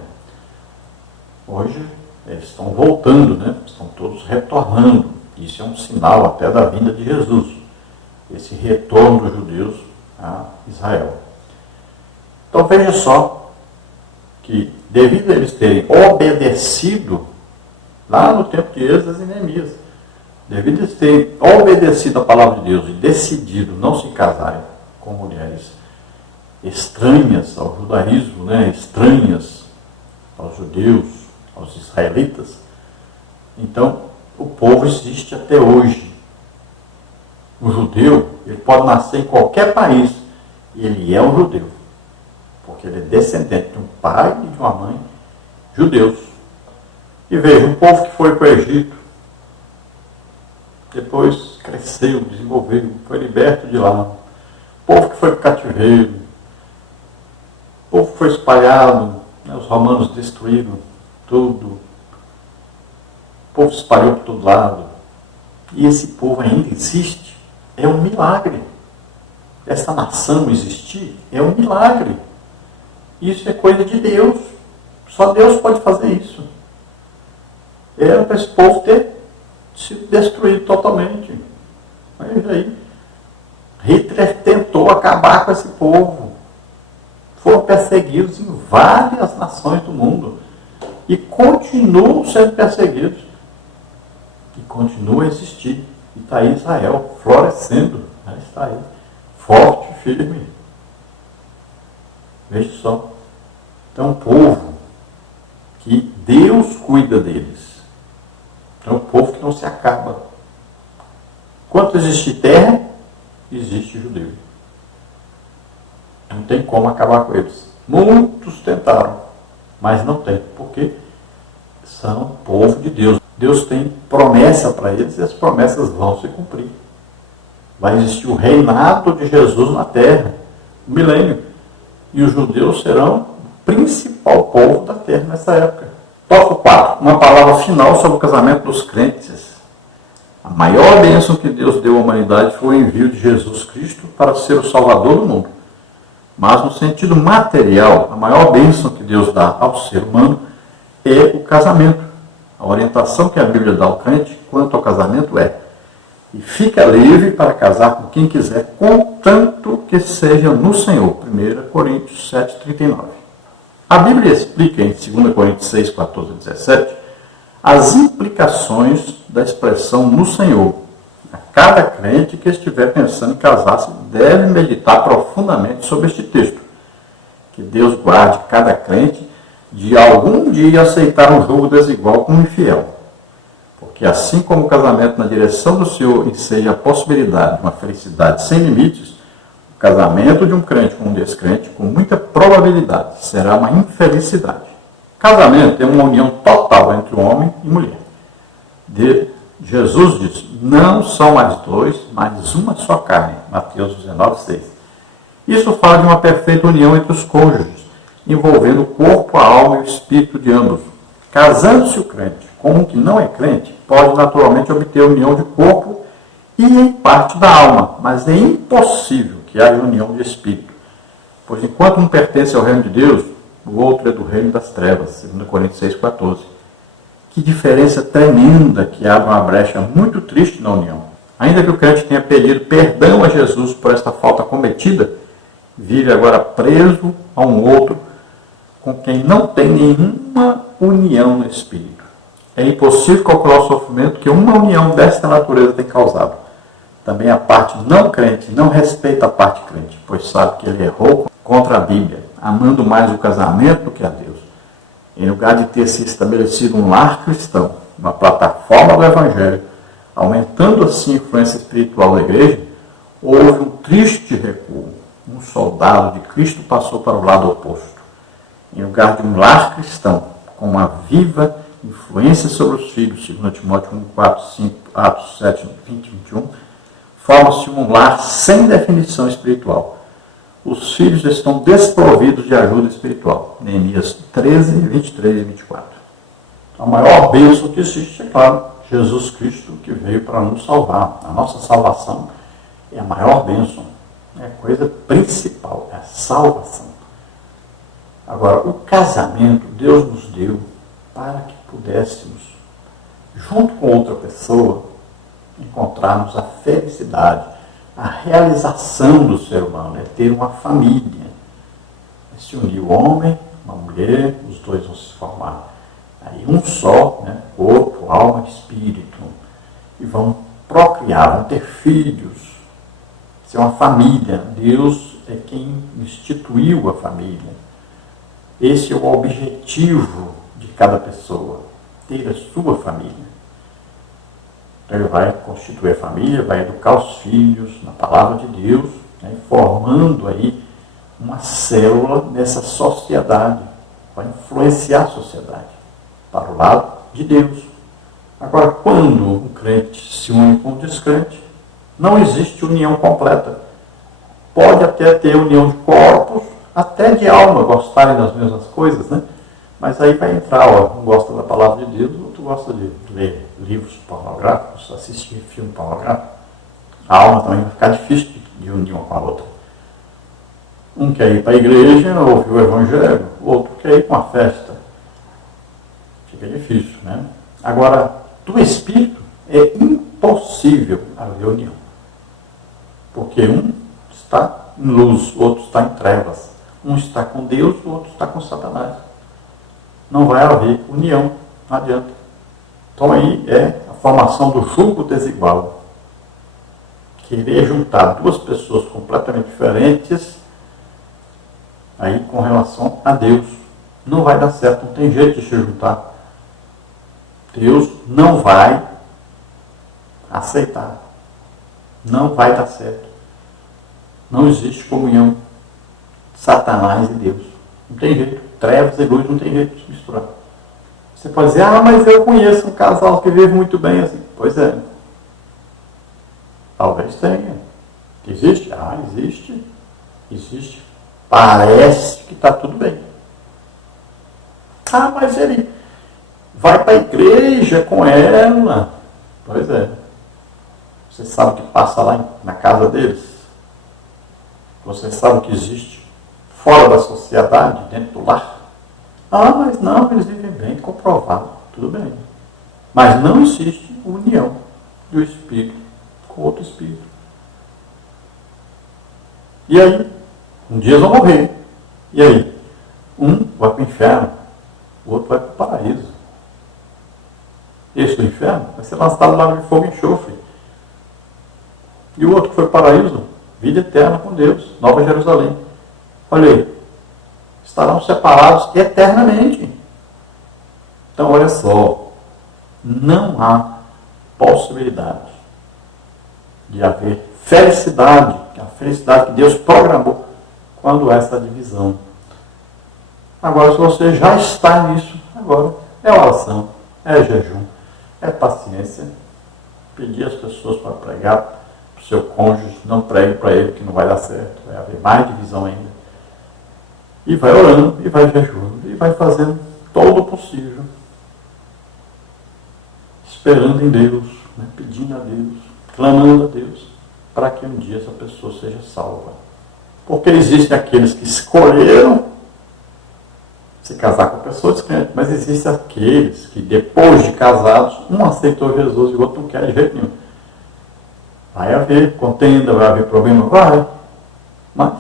Hoje eles estão voltando, né? Estão todos retornando. Isso é um sinal até da vinda de Jesus, esse retorno dos judeus a Israel. Então veja só que devido a eles terem obedecido lá no tempo de Esdras e Neemias, devido a terem obedecido a palavra de Deus e decidido não se casarem com mulheres estranhas ao judaísmo, né? Estranhas aos judeus, aos israelitas, então o povo existe até hoje. O judeu, ele pode nascer em qualquer país, ele é um judeu, porque ele é descendente de um pai e de uma mãe judeus. E veja, um povo que foi para o Egito, depois cresceu, desenvolveu, foi liberto de lá. O povo que foi para o cativeiro, o povo que foi espalhado, né, os romanos destruíram tudo, o povo se espalhou por todo lado, e esse povo ainda existe, é um milagre. Essa nação existir é um milagre. Isso é coisa de Deus. Só Deus pode fazer isso. Era para esse povo ter sido destruído totalmente. Mas aí, Hitler tentou acabar com esse povo. Foram perseguidos em várias nações do mundo. E continuam sendo perseguidos. E continuam a existir. E está aí Israel florescendo. Está aí, forte e firme. Veja só. Então, um povo que Deus cuida deles. É um povo que não se acaba. Enquanto existe terra, existe judeu. Não tem como acabar com eles. Muitos tentaram, mas não tem. Porque são povo de Deus. Deus tem promessa para eles e as promessas vão se cumprir. Vai existir o reinado de Jesus na terra, o milênio. E os judeus serão o principal povo da terra nessa época. Tópico 4. Uma palavra final sobre o casamento dos crentes. A maior bênção que Deus deu à humanidade foi o envio de Jesus Cristo para ser o Salvador do mundo. Mas no sentido material, a maior bênção que Deus dá ao ser humano é o casamento. A orientação que a Bíblia dá ao crente quanto ao casamento é: e fica livre para casar com quem quiser, contanto que seja no Senhor. 1 Coríntios 7,39. A Bíblia explica em 2 Coríntios 6, 14 e 17 as implicações da expressão no Senhor. A cada crente que estiver pensando em casar-se deve meditar profundamente sobre este texto. Que Deus guarde cada crente de algum dia aceitar um jugo desigual com um infiel. Porque assim como o casamento na direção do Senhor enseja a possibilidade de uma felicidade sem limites, o casamento de um crente com um descrente, com muita probabilidade, será uma infelicidade. Casamento é uma união total entre um homem e mulher. Jesus disse: não são mais dois, mas uma só carne. Mateus 19, 6. Isso fala de uma perfeita união entre os cônjuges, envolvendo o corpo, a alma e o espírito de ambos. Casando-se o crente com um que não é crente, pode naturalmente obter união de corpo e em parte da alma, mas é impossível que haja união de espírito. Pois enquanto um pertence ao reino de Deus, o outro é do reino das trevas. 2 Coríntios 6, 14. Que diferença tremenda que abre uma brecha muito triste na união. Ainda que o crente tenha pedido perdão a Jesus por esta falta cometida, vive agora preso a um outro com quem não tem nenhuma união no espírito. É impossível calcular o sofrimento que uma união desta natureza tem causado. Também a parte não crente não respeita a parte crente, pois sabe que ele errou contra a Bíblia, amando mais o casamento do que a Deus. Em lugar de ter se estabelecido um lar cristão, uma plataforma do Evangelho, aumentando assim a influência espiritual da igreja, houve um triste recuo. Um soldado de Cristo passou para o lado oposto. Em lugar de um lar cristão, com uma viva influência sobre os filhos, 2 Timóteo 1, 4, 5, Atos 7, 20 e 21, forma-se um lar sem definição espiritual. Os filhos estão desprovidos de ajuda espiritual. Neemias 13, 23 e 24. A maior bênção que existe, é claro, Jesus Cristo, que veio para nos salvar. A nossa salvação é a maior bênção. É a coisa principal, é a salvação. Agora, o casamento Deus nos deu para que pudéssemos, junto com outra pessoa, encontrarmos a felicidade, a realização do ser humano, é ter uma família. É se unir o homem, uma mulher, os dois vão se formar. Aí um só, né? Corpo, alma, espírito. e vão procriar, vão ter filhos, ser uma família. Deus é quem instituiu a família. Esse é o objetivo de cada pessoa, ter a sua família. Então ele vai constituir a família, vai educar os filhos na palavra de Deus, né, formando aí uma célula nessa sociedade, vai influenciar a sociedade para o lado de Deus. Agora, quando um crente se une com um descrente, não existe união completa. Pode até ter união de corpos, até de alma, gostarem das mesmas coisas, né? Mas aí vai entrar, um gosta da palavra de Deus, o outro gosta de ler livros pornográficos, assistir filme pornográfico. A alma também vai ficar difícil de unir uma com a outra. Um quer ir para a igreja, ouvir o evangelho, o outro quer ir para uma festa. Fica difícil, né? Agora, do espírito é impossível haver união. Porque um está em luz, o outro está em trevas. Um está com Deus, o outro está com Satanás. Não vai haver união, não adianta. Então aí é a formação do jugo desigual. Querer juntar duas pessoas completamente diferentes, aí com relação a Deus, não vai dar certo, não tem jeito de se juntar. Deus não vai aceitar. Não vai dar certo. Não existe comunhão. Satanás e Deus. Não tem jeito. Trevas e luz não tem jeito de se misturar. Você pode dizer, mas eu conheço um casal que vive muito bem assim. Pois é. Talvez tenha. Existe? Existe. Existe. Parece que está tudo bem. Mas ele vai para a igreja com ela. Pois é. Você sabe o que passa lá na casa deles? Você sabe o que existe fora da sociedade, dentro do lar? Mas não, eles vivem bem, comprovado, tudo bem. Mas não existe união do espírito com outro espírito. E aí? Um dia eles vão morrer. E aí? Um vai para o inferno, o outro vai para o paraíso. Esse do inferno vai ser lançado lá de fogo e enxofre. E o outro que foi para o paraíso, vida eterna com Deus, Nova Jerusalém. Olha aí, estarão separados eternamente. Então, olha só, não há possibilidade de haver felicidade, a felicidade que Deus programou quando há essa divisão. Agora, se você já está nisso, agora é oração, é jejum, é paciência, pedir às pessoas para pregar para o seu cônjuge, não pregue para ele que não vai dar certo, vai haver mais divisão ainda. E vai orando, e vai jejuando, e vai fazendo todo o possível. Esperando em Deus, né? Pedindo a Deus, clamando a Deus, para que um dia essa pessoa seja salva. Porque existem aqueles que escolheram se casar com a pessoa descrente, mas existem aqueles que depois de casados, um aceitou Jesus e o outro não quer de jeito nenhum. Vai haver contenda, vai haver problema? Vai. Mas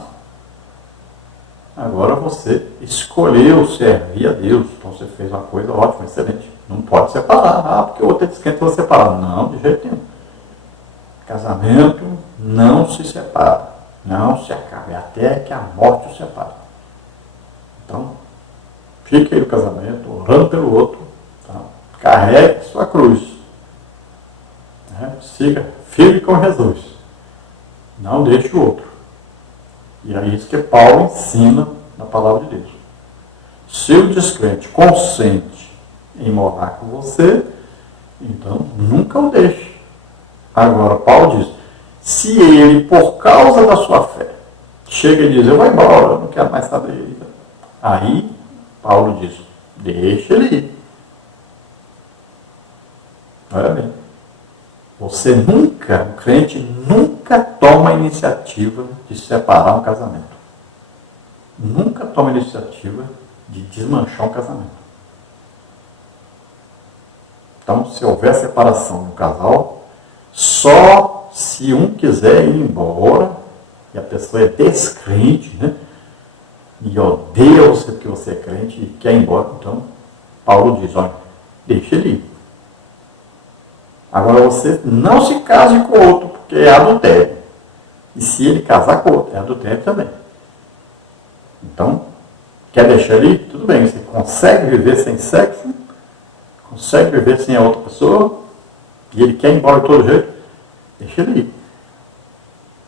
agora você escolheu servir a Deus. Então você fez uma coisa ótima, excelente. Não pode separar. Porque o outro é descrente, vou separar. Não, de jeito nenhum. Casamento não se separa. Não se acaba. É até que a morte o separe. Então, fique aí no casamento, orando pelo outro. Tá? Carregue sua cruz. Siga firme com Jesus. Não deixe o outro. E é isso que Paulo ensina na palavra de Deus. Se o descrente consente em morar com você, então nunca o deixe. Agora, Paulo diz, se ele, por causa da sua fé, chega e diz, eu vou embora, eu não quero mais saber. Aí, Paulo diz, deixa ele ir. Olha bem. Você nunca, o crente nunca toma a iniciativa de separar um casamento. Nunca toma a iniciativa de desmanchar um casamento. Então, se houver separação no casal, só se um quiser ir embora, e a pessoa é descrente, né? E odeia você porque você é crente e quer ir embora, então, Paulo diz, olha, deixa ele ir. Agora você não se case com outro, porque é adultério. E se ele casar com outro, é adultério também. Então, quer deixar ali? Tudo bem, você consegue viver sem sexo, consegue viver sem a outra pessoa, e ele quer ir embora de todo jeito, deixa ele ir.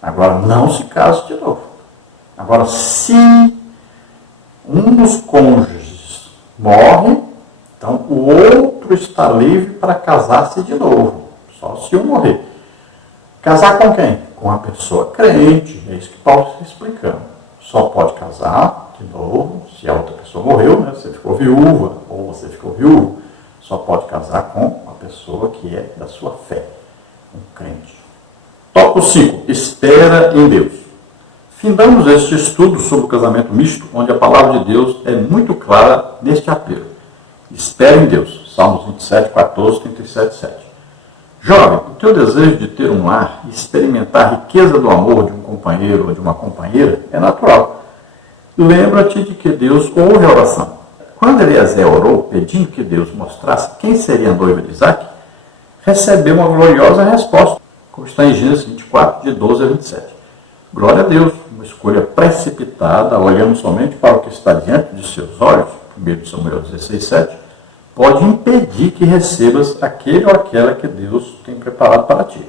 Agora, não se case de novo. Agora, se um dos cônjuges morre, então o outro está livre para casar-se de novo, só se um morrer. Casar com quem? Com a pessoa crente, é isso que Paulo está explicando. Só pode casar de novo se a outra pessoa morreu, né? Você ficou viúva, ou você ficou viúvo. Só pode casar com a pessoa que é da sua fé, um crente. Tópico 5. Espera em Deus. Findamos este estudo sobre o casamento misto, onde a palavra de Deus é muito clara neste apelo. Espera em Deus. Salmos 27, 14, 37, 7. Jovem, o teu desejo de ter um lar e experimentar a riqueza do amor de um companheiro ou de uma companheira é natural. Lembra-te de que Deus ouve a oração. Quando Eliezer orou, pedindo que Deus mostrasse quem seria a noiva de Isaac, recebeu uma gloriosa resposta, como está em Gênesis 24, de 12 a 27. Glória a Deus, uma escolha precipitada, olhando somente para o que está diante de seus olhos, 1 Samuel 16, 7, pode impedir que recebas aquele ou aquela que Deus tem preparado para ti.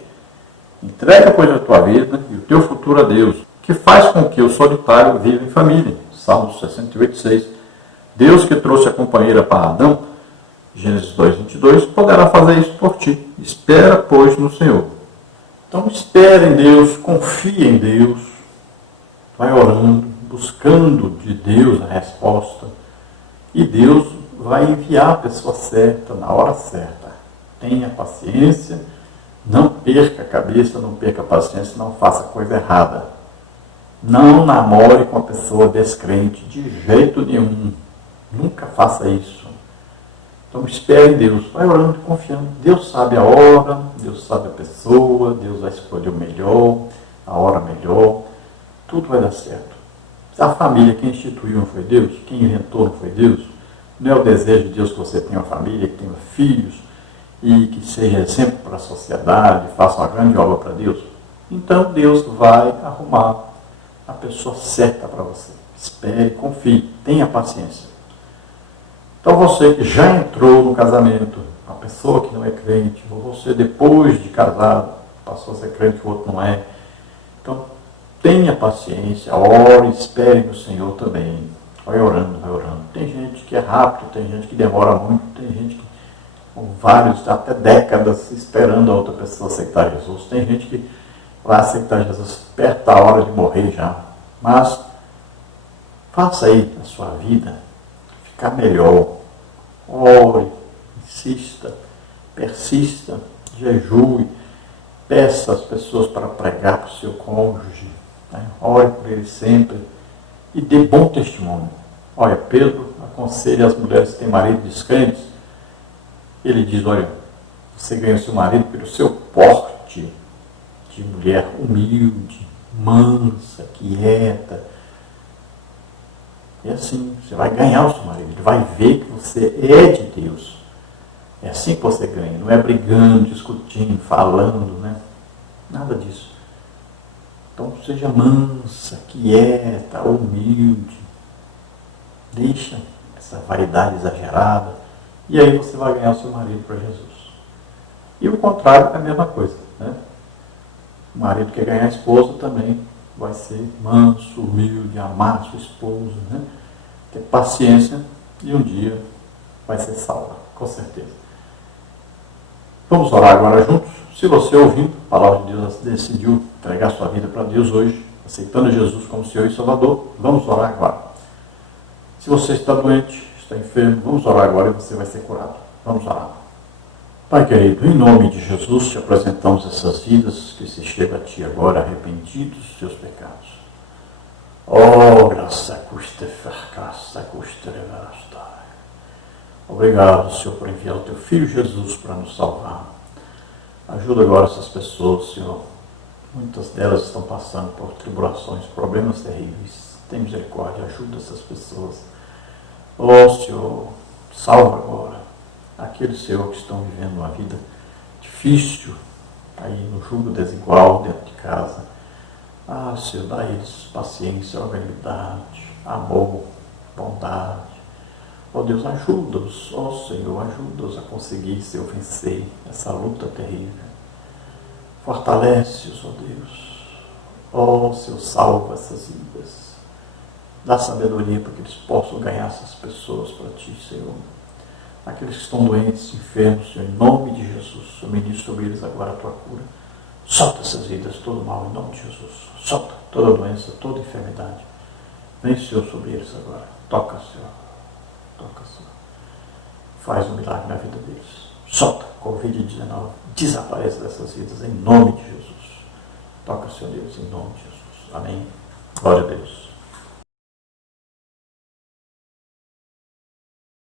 Entrega, pois, a tua vida e o teu futuro a Deus, que faz com que o solitário viva em família. Salmos 68, 6. Deus que trouxe a companheira para Adão, Gênesis 2, 22, poderá fazer isso por ti. Espera, pois, no Senhor. Então, espera em Deus, confia em Deus, vai orando, buscando de Deus a resposta, e Deus vai enviar a pessoa certa, na hora certa. Tenha paciência, não perca a cabeça, não perca a paciência, não faça coisa errada. Não namore com a pessoa descrente, de jeito nenhum. Nunca faça isso. Então espere em Deus, vai orando e confiando. Deus sabe a hora, Deus sabe a pessoa, Deus vai escolher o melhor, a hora melhor. Tudo vai dar certo. A família, quem instituiu não foi Deus? Quem inventou não foi Deus? Não é o desejo de Deus que você tenha uma família, que tenha filhos e que seja exemplo para a sociedade, faça uma grande obra para Deus? Então Deus vai arrumar a pessoa certa para você. Espere, confie, tenha paciência. Então você que já entrou no casamento, a pessoa que não é crente, ou você depois de casado passou a ser crente e o outro não é. Então tenha paciência, ore, espere no Senhor também. Vai orando, vai orando. Tem gente que é rápido, tem gente que demora muito, tem gente que com vários, até décadas, esperando a outra pessoa aceitar Jesus. Tem gente que vai aceitar Jesus perto da hora de morrer já. Mas faça aí a sua vida ficar melhor. Ore, insista, persista, jejue, peça às pessoas para pregar para o seu cônjuge, né? Ore por ele sempre e dê bom testemunho. Olha, Pedro aconselha as mulheres que têm marido descrentes. Ele diz, olha, você ganha o seu marido pelo seu porte de mulher humilde, mansa, quieta. E assim, você vai ganhar o seu marido, ele vai ver que você é de Deus. É assim que você ganha, não é brigando, discutindo, falando, né? Nada disso. Então seja mansa, quieta, humilde. Deixa essa vaidade exagerada e aí você vai ganhar o seu marido para Jesus. E o contrário é a mesma coisa, né? O marido que ganhar a esposa também vai ser manso, humilde, amar sua esposa, né? Ter paciência e um dia vai ser salva, com certeza. Vamos orar agora juntos. Se você ouvindo a palavra de Deus, decidiu entregar sua vida para Deus hoje, aceitando Jesus como Senhor e Salvador, vamos orar agora. Se você está doente, está enfermo, vamos orar agora e você vai ser curado. Vamos orar. Pai querido, em nome de Jesus, te apresentamos essas vidas que se chegam a Ti agora arrependidos dos seus pecados. Oh, graça custa fracassa, custa reverastar. Obrigado, Senhor, por enviar o Teu Filho Jesus para nos salvar. Ajuda agora essas pessoas, Senhor. Muitas delas estão passando por tribulações, problemas terríveis. Tem misericórdia, ajuda essas pessoas. Oh, Senhor, salva agora aqueles, Senhor, que estão vivendo uma vida difícil, aí no jugo desigual dentro de casa. Senhor, dá a eles paciência, organidade, amor, bondade. Deus, ajuda-os, Senhor, ajuda-os a conseguir, Senhor, vencer essa luta terrível. Fortalece-os, Deus. Senhor, salva essas vidas. Dá sabedoria para que eles possam ganhar essas pessoas para Ti, Senhor. Aqueles que estão doentes, enfermos, Senhor, em nome de Jesus, eu ministro sobre eles agora a Tua cura. Solta essas vidas, todo mal, em nome de Jesus. Solta toda doença, toda enfermidade. Vem, Senhor, sobre eles agora. Toca, Senhor. Toca, Senhor. Faz um milagre na vida deles. Solta, Covid-19. Desaparece dessas vidas, em nome de Jesus. Toca, Senhor Deus, em nome de Jesus. Amém. Glória a Deus.